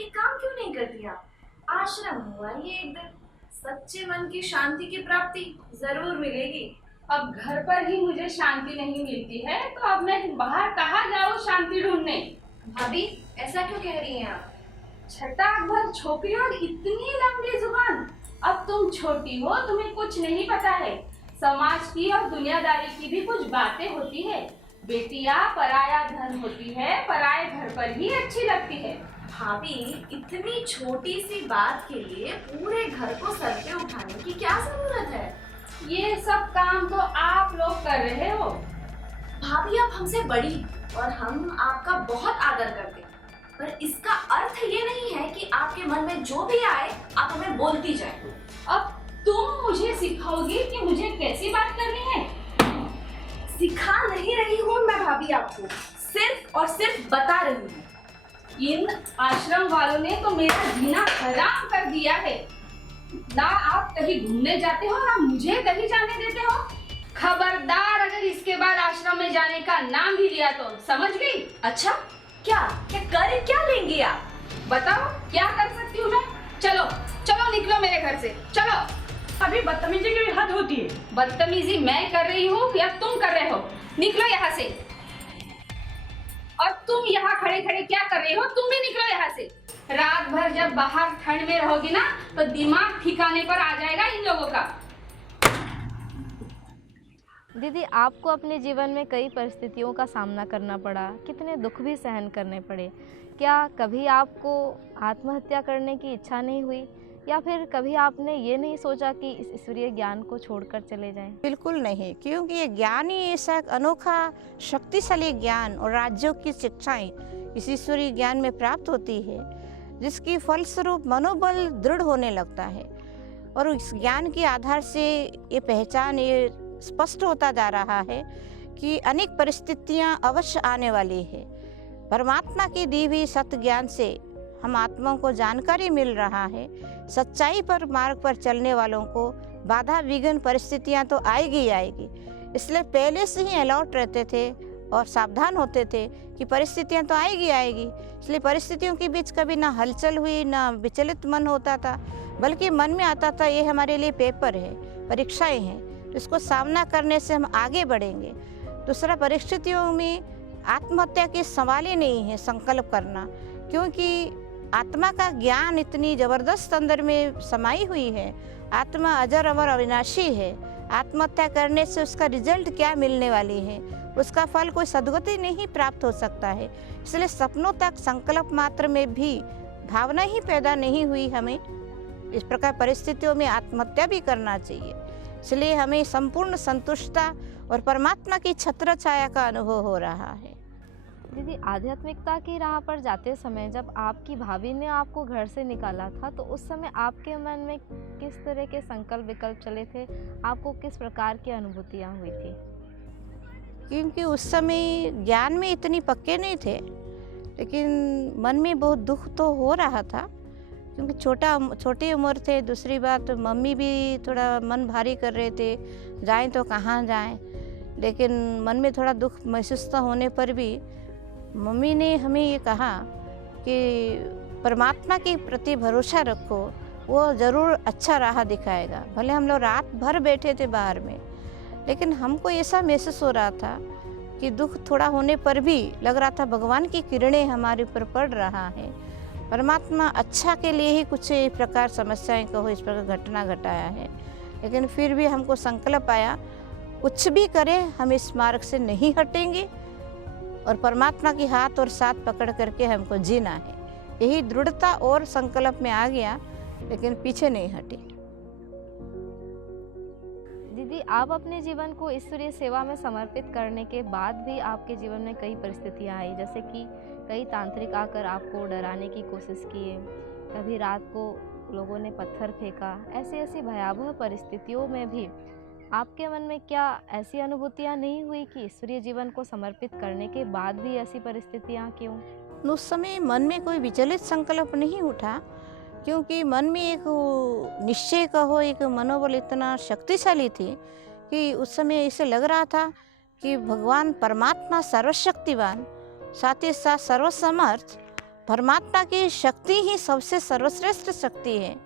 एक काम क्यों नहीं करती आप? आश्रम हुआ ये एक दिन, सच्चे मन की शांति की प्राप्ति जरूर मिलेगी। अब घर पर ही मुझे शांति नहीं मिलती है, तो अब मैं बाहर कहाँ जाऊँ शांति ढूंढने? भाभी ऐसा क्यों कह रही हैं आप? छटाक भर छोकरी और इतनी लंबी जुबान। अब तुम छोटी हो, तुम्हें कुछ नहीं पता है। समाज की और दुनियादारी की भी कुछ बातें होती है। बेटियां पराया धन होती है, पराए घर पर ही अच्छी लगती है। भाभी इतनी छोटी सी बात के लिए पूरे घर को सर पे उठाने की क्या जरूरत है? ये सब काम तो आप लोग कर रहे हो। भाभी आप हमसे बड़ी और हम आपका बहुत आदर करते हैं, पर इसका अर्थ ये नहीं है कि आपके मन में जो भी आए आप हमें बोलती जाए। अब तुम मुझे सिखाओगी कि मुझे कैसी बात करनी है? सिखा नहीं रही हूँ मैं भाभी आपको, सिर्फ और सिर्फ बता रही हूँ। इन आश्रम वालों ने तो मेरा जीना हराम कर दिया है। ना आप कहीं घूमने जाते हो, ना मुझे कहीं जाने देते हो। खबरदार अगर इसके बाद आश्रम में जाने का नाम भी लिया तो, समझ गई? अच्छा क्या क्या लेंगी आप? बताओ क्या कर सकती हूँ मैं? चलो चलो निकलो मेरे घर से, चलो। अभी बदतमीजी की भी हद होती है। बदतमीजी मैं कर रही हूँ या तुम कर रहे हो? निकलो यहाँ से। और तुम यहाँ खड़े खड़े क्या कर रहे हो? तुम भी निकलो यहाँ से। रात भर जब बाहर ठंड में रहोगी ना, तो दिमाग ठिकाने पर आ जाएगा इन लोगों का। दीदी, आपको अपने जीवन में कई परिस्थितियों का सामना करना पड़ा, कितने दुख भी सहन करने पड़े। क्या कभी आपको आत्महत्या करने की इच्छा नहीं हुई, या फिर कभी आपने ये नहीं सोचा कि इस ईश्वरीय ज्ञान को छोड़कर चले जाएं? बिल्कुल नहीं, क्योंकि ये ज्ञान ही ऐसा एक अनोखा शक्तिशाली ज्ञान और राज्यों की शिक्षाएं इस ईश्वरीय ज्ञान में प्राप्त होती है, जिसकी फलस्वरूप मनोबल दृढ़ होने लगता है। और इस ज्ञान के आधार से ये पहचान ये स्पष्ट होता जा रहा है कि अनेक परिस्थितियां अवश्य आने वाली है। परमात्मा की दी हुई सत्य ज्ञान से हम आत्माओं को जानकारी मिल रहा है। सच्चाई पर मार्ग पर चलने वालों को बाधा विघ्न परिस्थितियां तो आएगी आएगी, इसलिए पहले से ही अलर्ट रहते थे और सावधान होते थे कि परिस्थितियां तो आएगी आएगी। इसलिए परिस्थितियों के बीच कभी ना हलचल हुई, ना विचलित मन होता था, बल्कि मन में आता था ये हमारे लिए पेपर है, परीक्षाएं हैं, इसको सामना करने से हम आगे बढ़ेंगे। दूसरा, परिस्थितियों में आत्महत्या के सवाल ही नहीं है संकल्प करना, क्योंकि आत्मा का ज्ञान इतनी जबरदस्त अंदर में समाई हुई है। आत्मा अजर अमर अविनाशी है। आत्महत्या करने से उसका रिजल्ट क्या मिलने वाली है, उसका फल कोई सद्गति नहीं प्राप्त हो सकता है। इसलिए सपनों तक संकल्प मात्र में भी भावना ही पैदा नहीं हुई, हमें इस प्रकार परिस्थितियों में आत्महत्या भी करना चाहिए। इसलिए हमें संपूर्ण संतुष्टता और परमात्मा की छत्र छाया का अनुभव हो रहा है। दीदी, आध्यात्मिकता की राह पर जाते समय जब आपकी भाभी ने आपको घर से निकाला था, तो उस समय आपके मन में किस तरह के संकल्प विकल्प चले थे? आपको किस प्रकार की अनुभूतियाँ हुई थी? क्योंकि उस समय ज्ञान में इतनी पक्के नहीं थे, लेकिन मन में बहुत दुख तो हो रहा था क्योंकि छोटी उम्र थे। दूसरी बात मम्मी भी थोड़ा मन भारी कर रहे थे, जाएं तो कहाँ जाएं, लेकिन मन में थोड़ा दुख महसूस होने पर भी मम्मी ने हमें ये कहा कि परमात्मा के प्रति भरोसा रखो, वो ज़रूर अच्छा राह दिखाएगा। भले हम लोग रात भर बैठे थे बाहर में, लेकिन हमको ऐसा महसूस हो रहा था कि दुख थोड़ा होने पर भी लग रहा था भगवान की किरणें हमारे ऊपर पड़ रहा है। परमात्मा अच्छा के लिए ही कुछ इस प्रकार समस्याएं कहो, इस प्रकार घटना घटाया है। लेकिन फिर भी हमको संकल्प आया, कुछ भी करें हम इस मार्ग से नहीं हटेंगे और परमात्मा की हाथ और साथ पकड़ करके हमको जीना है। यही दृढ़ता और संकल्प में आ गया, लेकिन पीछे नहीं हटी। दीदी, आप अपने जीवन को ईश्वरीय सेवा में समर्पित करने के बाद भी आपके जीवन में कई परिस्थितियां आई, जैसे कि कई तांत्रिक आकर आपको डराने की कोशिश किए, कभी रात को लोगों ने पत्थर फेंका। ऐसी भयावह परिस्थितियों में भी आपके मन में क्या ऐसी अनुभूतियां नहीं हुई कि ईश्वरीय जीवन को समर्पित करने के बाद भी ऐसी परिस्थितियां क्यों? उस समय मन में कोई विचलित संकल्प नहीं उठा, क्योंकि मन में एक निश्चय कहो, एक मनोबल इतना शक्तिशाली थी कि उस समय इसे लग रहा था कि भगवान परमात्मा सर्वशक्तिवान, साथ ही साथ सर्वसमर्थ, परमात्मा की शक्ति ही सबसे सर्वश्रेष्ठ शक्ति है।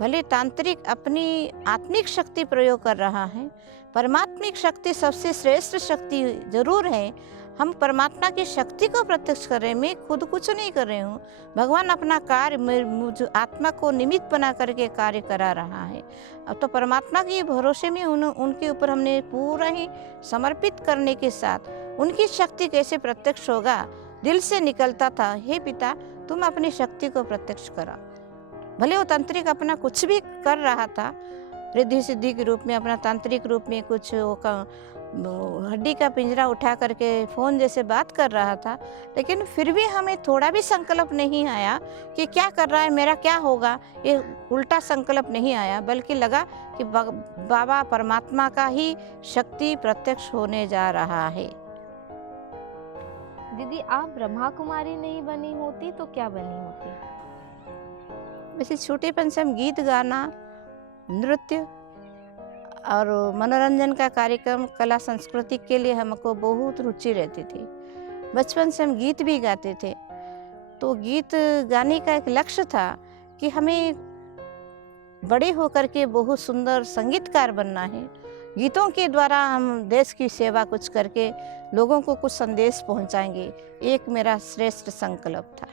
भले तांत्रिक अपनी आत्मिक शक्ति प्रयोग कर रहा है, परमात्मिक शक्ति सबसे श्रेष्ठ शक्ति जरूर है। हम परमात्मा की शक्ति को प्रत्यक्ष कर रहे हैं, मैं खुद कुछ नहीं कर रही हूँ। भगवान अपना कार्य मुझ आत्मा को निमित्त बना करके कार्य करा रहा है। अब तो परमात्मा के भरोसे में उनके ऊपर हमने पूरा ही समर्पित करने के साथ उनकी शक्ति कैसे प्रत्यक्ष होगा, दिल से निकलता था, हे पिता तुम अपनी शक्ति को प्रत्यक्ष करा। भले वो तांत्रिक अपना कुछ भी कर रहा था, रिद्धि सिद्धि के रूप में, अपना तांत्रिक रूप में कुछ हड्डी का पिंजरा उठा करके फ़ोन जैसे बात कर रहा था, लेकिन फिर भी हमें थोड़ा भी संकल्प नहीं आया कि क्या कर रहा है, मेरा क्या होगा। ये उल्टा संकल्प नहीं आया, बल्कि लगा कि बाबा परमात्मा का ही शक्ति प्रत्यक्ष होने जा रहा है। दीदी, आप ब्रह्मा कुमारी नहीं बनी होती तो क्या बनी होती? वैसे छोटेपन से हम गीत गाना, नृत्य और मनोरंजन का कार्यक्रम, कला संस्कृति के लिए हमको बहुत रुचि रहती थी। बचपन से हम गीत भी गाते थे, तो गीत गाने का एक लक्ष्य था कि हमें बड़े होकर के बहुत सुंदर संगीतकार बनना है। गीतों के द्वारा हम देश की सेवा कुछ करके लोगों को कुछ संदेश पहुंचाएंगे, एक मेरा श्रेष्ठ संकल्प था।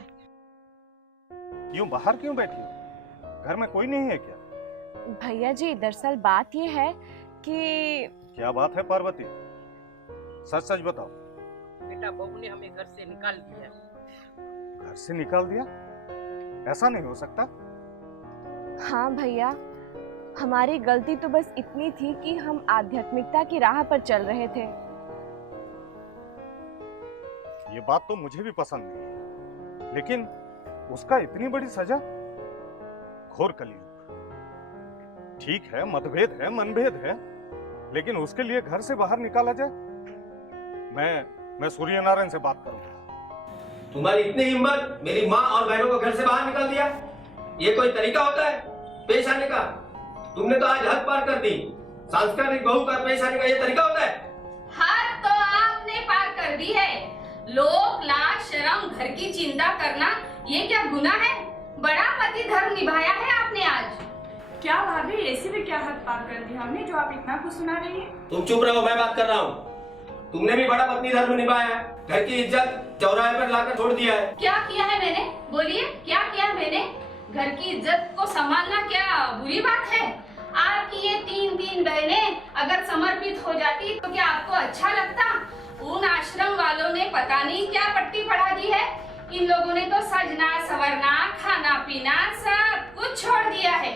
यूं बाहर क्यों बैठी हो? घर में कोई नहीं है क्या? भैया जी, दरअसल बात ये है कि... क्या बात है पार्वती? सच सच बताओ। बेटा, बहू ने हमें घर से निकाल दिया। घर से निकाल दिया? ऐसा नहीं हो सकता। हाँ भैया, हमारी गलती तो बस इतनी थी कि हम आध्यात्मिकता की राह पर चल रहे थे। ये बात तो मुझे भी पसंद नहीं, लेकिन उसका इतनी बड़ी सजा? घोर कलयुग। ठीक है, मतभेद है, मनभेद है, लेकिन उसके लिए घर से बाहर निकाला जाए? मैं सूर्य नारायण से बात करूंगा। तुम्हारी इतनी हिम्मत, मेरी माँ और बहनों को घर से बाहर निकाल दिया? ये कोई तरीका होता है पेश आने का? तुमने तो आज हद पार कर दी। सांस्कृतिक बहू का पेश आने का ये तरीका होता है? हद तो आपने पार कर दी है। लोक लाज शर्म, घर की चिंता करना, ये क्या गुनाह है? बड़ा पति धर्म निभाया है आपने आज। क्या भाभी, ऐसी भी क्या हद पार कर दी हमने जो आप इतना कुछ सुना रही है? तुम चुप रहो, मैं बात कर रहा हूँ। तुमने भी बड़ा पत्नी धर्म निभाया है, घर की इज्जत चौराहे पर लाकर छोड़ दिया है। क्या किया है मैंने? बोलिए, क्या किया है मैंने? घर की इज्जत को संभालना क्या बुरी बात है? आपकी ये तीन बहनें अगर समर्पित हो जाती तो क्या आपको अच्छा लगता? उन आश्रम वालों ने पता नहीं क्या पट्टी पढ़ा दी है। इन लोगों ने तो सजना संवरना, खाना पीना सब कुछ छोड़ दिया है।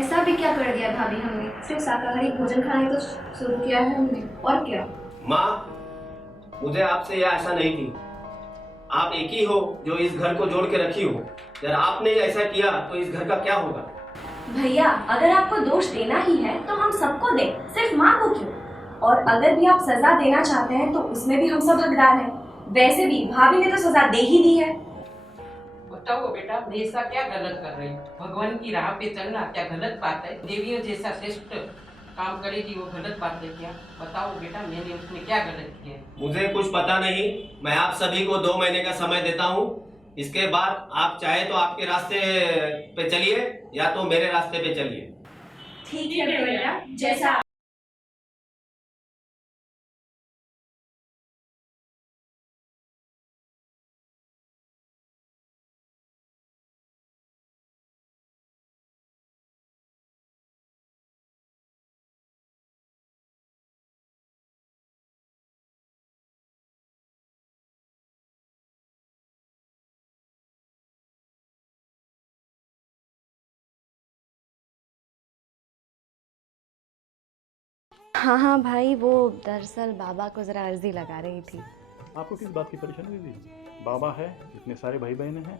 ऐसा भी क्या कर दिया भाभी हमने? सिर्फ शाकाहारी भोजन खाने तो शुरू किया है हमने, और क्या? माँ, मुझे आपसे यह आशा नहीं थी। आप एक ही हो जो इस घर को जोड़ के रखी हो। अगर आपने ऐसा किया तो इस घर का क्या होगा? भैया, अगर आपको दोष देना ही है तो हम सबको दें, सिर्फ माँ को क्यों? और अगर भी आप सजा देना चाहते हैं तो उसमें भी हम सब हकदार हैं। वैसे भी भाभी ने तो सजा दे ही दी है। बताओ बेटा, मैं ऐसा क्या गलत कर रही हूँ? भगवान की राह पे चलना क्या गलत बात है? देवियों जैसा श्रेष्ठ काम करेगी वो गलत बात है क्या? बताओ बेटा, मैंने उसमें क्या गलत किया? मुझे कुछ पता नहीं। मैं आप सभी को 2 महीने का समय देता हूँ। इसके बाद आप चाहे तो आपके रास्ते पे चलिए या तो मेरे रास्ते पे चलिए। ठीक है भैया, जैसा हाँ हाँ भाई, वो दरअसल बाबा को ज़रा अर्जी लगा रही थी। आपको किस बात की परेशानी थी? बाबा है, इतने सारे भाई बहनें हैं।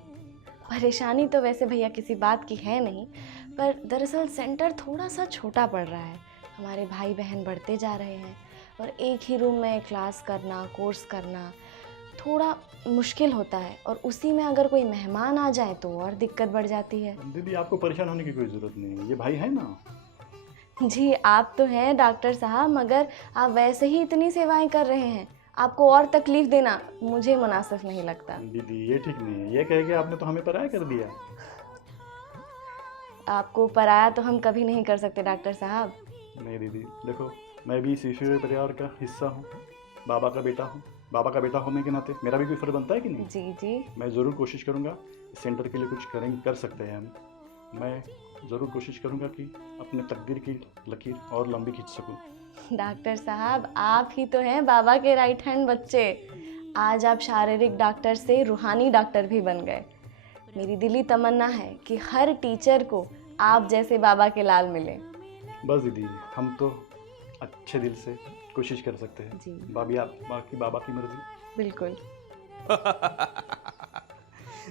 परेशानी तो वैसे भैया किसी बात की है नहीं, पर दरअसल सेंटर थोड़ा सा छोटा पड़ रहा है। हमारे भाई बहन बढ़ते जा रहे हैं और एक ही रूम में क्लास करना, कोर्स करना थोड़ा मुश्किल होता है, और उसी में अगर कोई मेहमान आ जाए तो और दिक्कत बढ़ जाती है। दीदी, आपको परेशान होने की कोई ज़रूरत नहीं है, ये भाई है ना। जी आप तो हैं डॉक्टर साहब, मगर आप वैसे ही इतनी सेवाएं कर रहे हैं, आपको और तकलीफ देना मुझे मुनासिब नहीं लगता। दीदी ये ठीक नहीं है, ये कह के आपने तो हमें पराया कर दिया। आपको पराया तो हम कभी नहीं कर सकते डॉक्टर साहब। नहीं दीदी, देखो मैं भी इस ईश्वरीय परिवार का हिस्सा हूँ, बाबा का बेटा हूँ। बाबा का बेटा होने के नाते मेरा भी कोई फर्ज बनता है कि नहीं? जी जी, मैं ज़रूर कोशिश करूँगा इस सेंटर के लिए कुछ कर सकते हैं हम। मैं ज़रूर कोशिश करूँगा कि अपने तकदीर की लकीर और लंबी खींच सकूँ। डॉक्टर साहब आप ही तो हैं बाबा के राइट हैंड बच्चे। आज आप शारीरिक डॉक्टर से रूहानी डॉक्टर भी बन गए। मेरी दिली तमन्ना है कि हर टीचर को आप जैसे बाबा के लाल मिले। बस दीदी, हम तो अच्छे दिल से कोशिश कर सकते हैं जी। बाकी बाबा की मर्जी। बिल्कुल।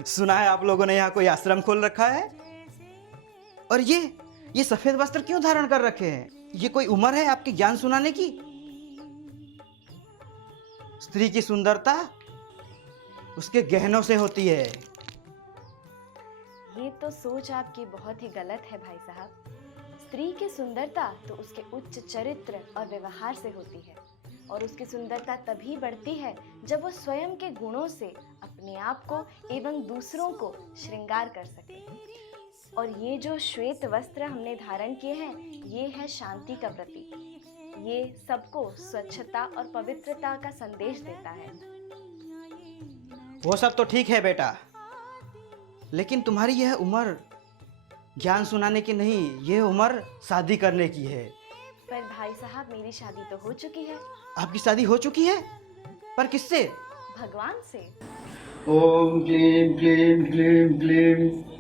सुना है आप लोगों ने यहाँ कोई आश्रम खोल रखा है, और ये सफेद वस्त्र क्यों धारण कर रखे हैं? ये कोई उम्र है आपकी ज्ञान सुनाने की? स्त्री की सुंदरता उसके गहनों से होती है। ये तो सोच आपकी बहुत ही गलत है भाई साहब। स्त्री की सुंदरता तो उसके उच्च चरित्र और व्यवहार से होती है, और उसकी सुंदरता तभी बढ़ती है जब वो स्वयं के गुणों से अपने आप को एवं दूसरों को श्रृंगार कर सके। और ये जो श्वेत वस्त्र हमने धारण किए हैं, ये है शांति का प्रतीक। ये सबको स्वच्छता और पवित्रता का संदेश देता है। वो सब तो ठीक है बेटा, लेकिन तुम्हारी यह उम्र ज्ञान सुनाने की नहीं, ये उम्र शादी करने की है। पर भाई साहब मेरी शादी तो हो चुकी है। आपकी शादी हो चुकी है? पर किससे? भगवान से। ओम क्लीम क्लीम क्लीम क्लीम।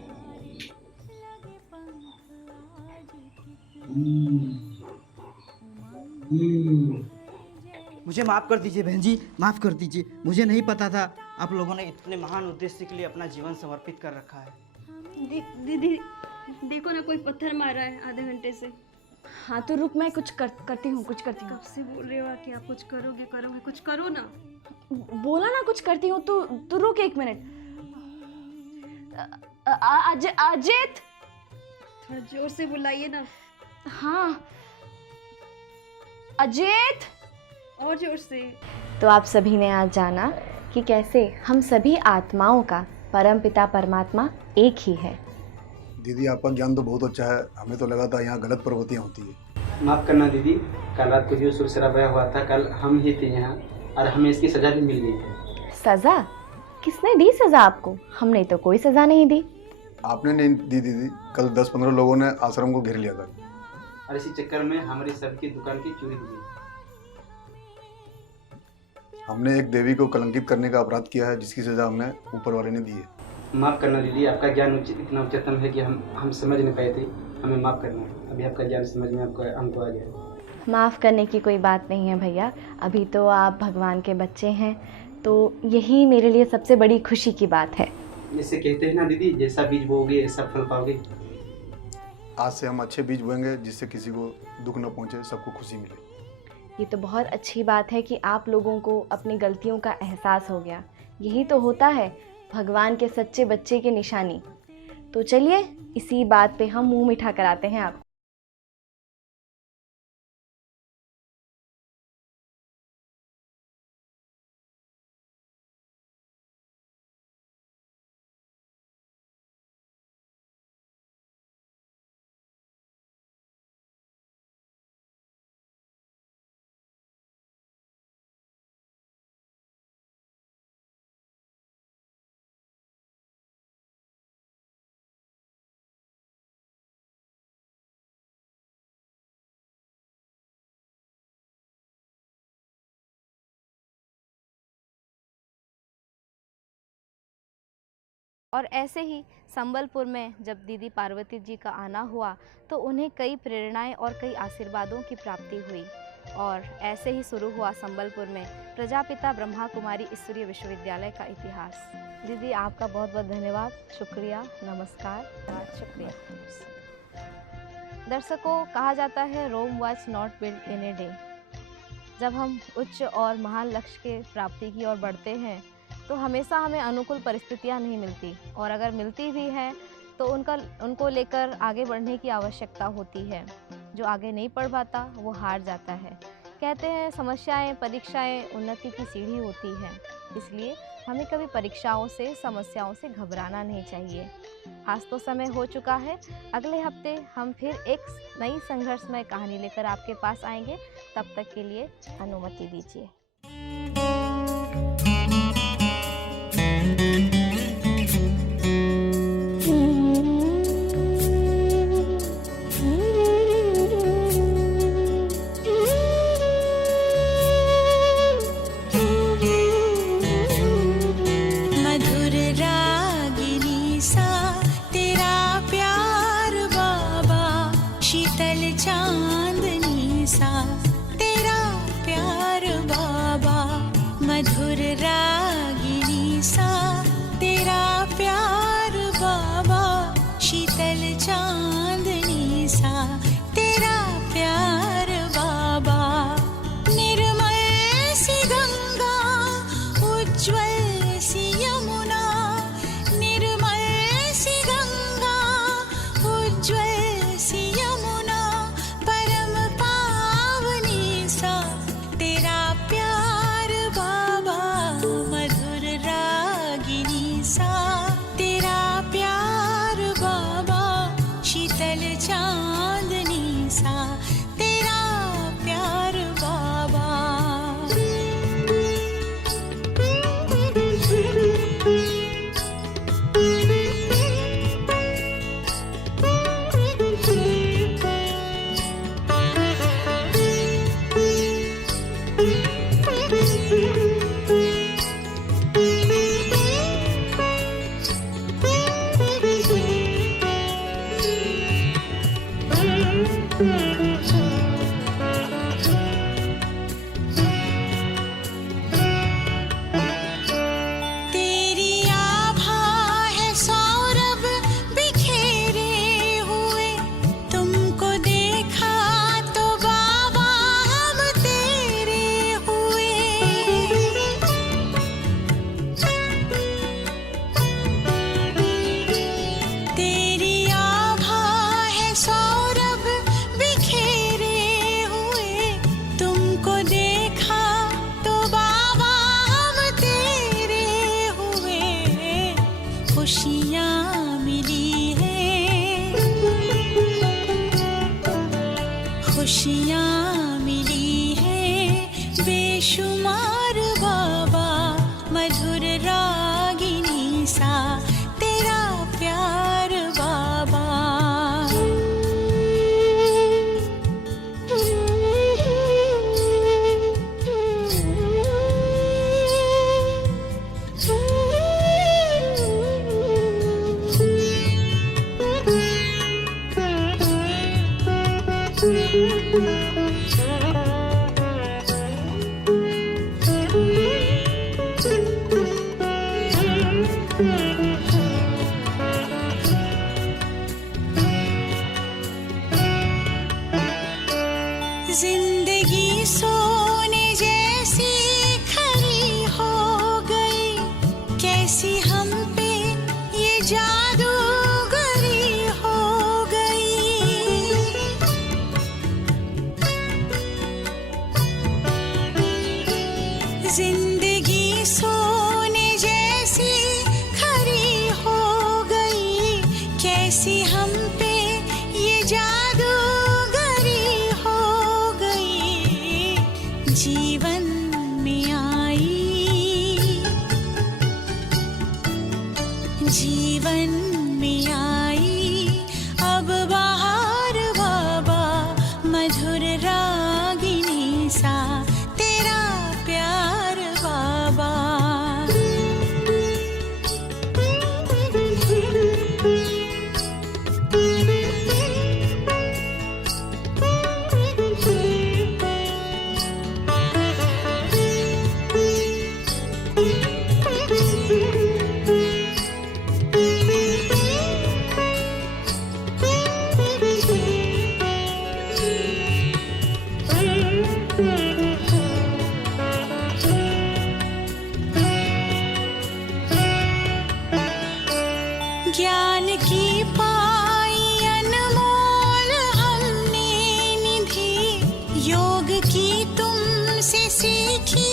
मुझे माफ़ कर दीजिए बहन जी, माफ़ कर दीजिए। मुझे नहीं पता था आप लोगों ने इतने महान उद्देश्य के लिए अपना जीवन समर्पित कर रखा है। दीदी देखो ना, कोई पत्थर मार रहा है आधे घंटे से। हाँ तो रुक, मैं कुछ करती हूँ। कब से बोल रहे हो कि आप कुछ करोगे, कुछ करो ना। बोला ना कुछ करती हूँ, तू रुक 1 मिनट। अजित, थोड़ा जोर से बुलाइए ना। हाँ अजित, और जोर से। तो आप सभी ने आज जाना कि कैसे हम सभी आत्माओं का परमपिता परमात्मा एक ही है। दीदी आपका ज्ञान तो बहुत अच्छा है, हमें तो लगा था यहाँ गलत प्रवृत्तियाँ होती है। माफ़ करना दीदी, कल रात को जो शोर शराबा हुआ था, कल हम ही थे यहाँ और हमें इसकी सज़ा भी मिल गई थी। सज़ा? किसने दी सज़ा आपको? हमने तो कोई सज़ा नहीं दी। आपने नहीं दी दीदी, कल 10-15 लोगों ने आश्रम को घेर लिया था और इसी चक्कर में हमारी सबकी दुकान की चोरी हो गई। हमने एक देवी को कलंकित करने का अपराध किया है, जिसकी सज़ा हमने ऊपर वाले ने दी है। माफ़ करना दीदी, आपका ज्ञान इतना उच्चतम है कि हम समझ नहीं पाए थे, हमें माफ़ करना। अभी आपका ज्ञान समझ में हमको आ गया। माफ़ करने की कोई बात नहीं है भैया, अभी तो आप भगवान के बच्चे हैं, तो यही मेरे लिए सबसे बड़ी खुशी की बात है। जैसे कहते हैं ना दीदी, जैसा बीज बोओगे ऐसा फल पाओगे। आज से हम अच्छे बीज बोएंगे, जिससे किसी को दुख न पहुँचे, सबको खुशी मिले। ये तो बहुत अच्छी बात है कि आप लोगों को अपनी गलतियों का एहसास हो गया। यही तो होता है भगवान के सच्चे बच्चे की निशानी। तो चलिए इसी बात पे हम मुंह मीठा कराते हैं आपको। और ऐसे ही संबलपुर में जब दीदी पार्वती जी का आना हुआ तो उन्हें कई प्रेरणाएं और कई आशीर्वादों की प्राप्ति हुई। और ऐसे ही शुरू हुआ संबलपुर में प्रजापिता ब्रह्मा कुमारी ईश्वरीय विश्वविद्यालय का इतिहास। दीदी आपका बहुत बहुत धन्यवाद, शुक्रिया, नमस्कार, शुक्रिया। दर्शकों, कहा जाता है Rome was not built in a day. जब हम उच्च और महान लक्ष्य के प्राप्ति की ओर बढ़ते हैं तो हमेशा हमें अनुकूल परिस्थितियां नहीं मिलती, और अगर मिलती भी हैं तो उनको लेकर आगे बढ़ने की आवश्यकता होती है। जो आगे नहीं बढ़ पाता वो हार जाता है। कहते हैं समस्याएं, परीक्षाएं उन्नति की सीढ़ी होती हैं, इसलिए हमें कभी परीक्षाओं से, समस्याओं से घबराना नहीं चाहिए। आज तो समय हो चुका है, अगले हफ्ते हम फिर एक नई संघर्षमय कहानी लेकर आपके पास आएंगे। तब तक के लिए अनुमति दीजिए। मधुर रागिनी सा तेरा प्यार बाबा, शीतल चांदनी सा तेरा प्यार बाबा। निर्मल सी गंगा, उज्ज्वल सी यमुना, निर्मल सी गंगा, उज्ज्वल सी यमुना, परम पावनी सा तेरा प्यार बाबा। मधुर रागिनी सा तेरा प्यार बाबा, शीतल चांदनी सा तेरा प्यार बाबा। तेरी आभा है सौरभ बिखेरे हुए, तुमको देखा तो बाबा हम तेरे हुए। तेरी आभा है सौरभ बिखेरे हुए, तुमको देखा तो बाबा हम तेरे हुए। खुशियाँ मिली है, खुशियाँ मिली है बेशुमार बाबा। मधुर रागिनी सा तेरा प्यार बाबा। जिंदगी सोने जैसी खरी हो गई, कैसी हम पे ये जादूगरी हो गई। जिंदगी सोने जैसी खरी हो गई, कैसी हम पे ये जादूगरी हो गई। जीवन में आई, जीवन में आई अब बहार बाबा, मधुर रागिनी सा तेरा प्यार बाबा। ज्ञान की पाई अनमोल हमने निधि, योग की तुमसे सीखी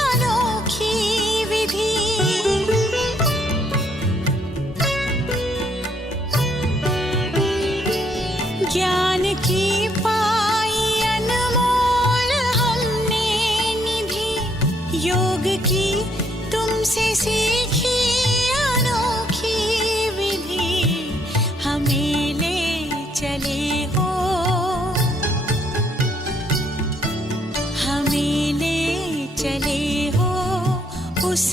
अनोखी विधि। ज्ञान की पाई अनमोल हमने निधि, योग की तुमसे सीखी अनोखी विधि। हमें ले चले हो, हमें ले चले हो उस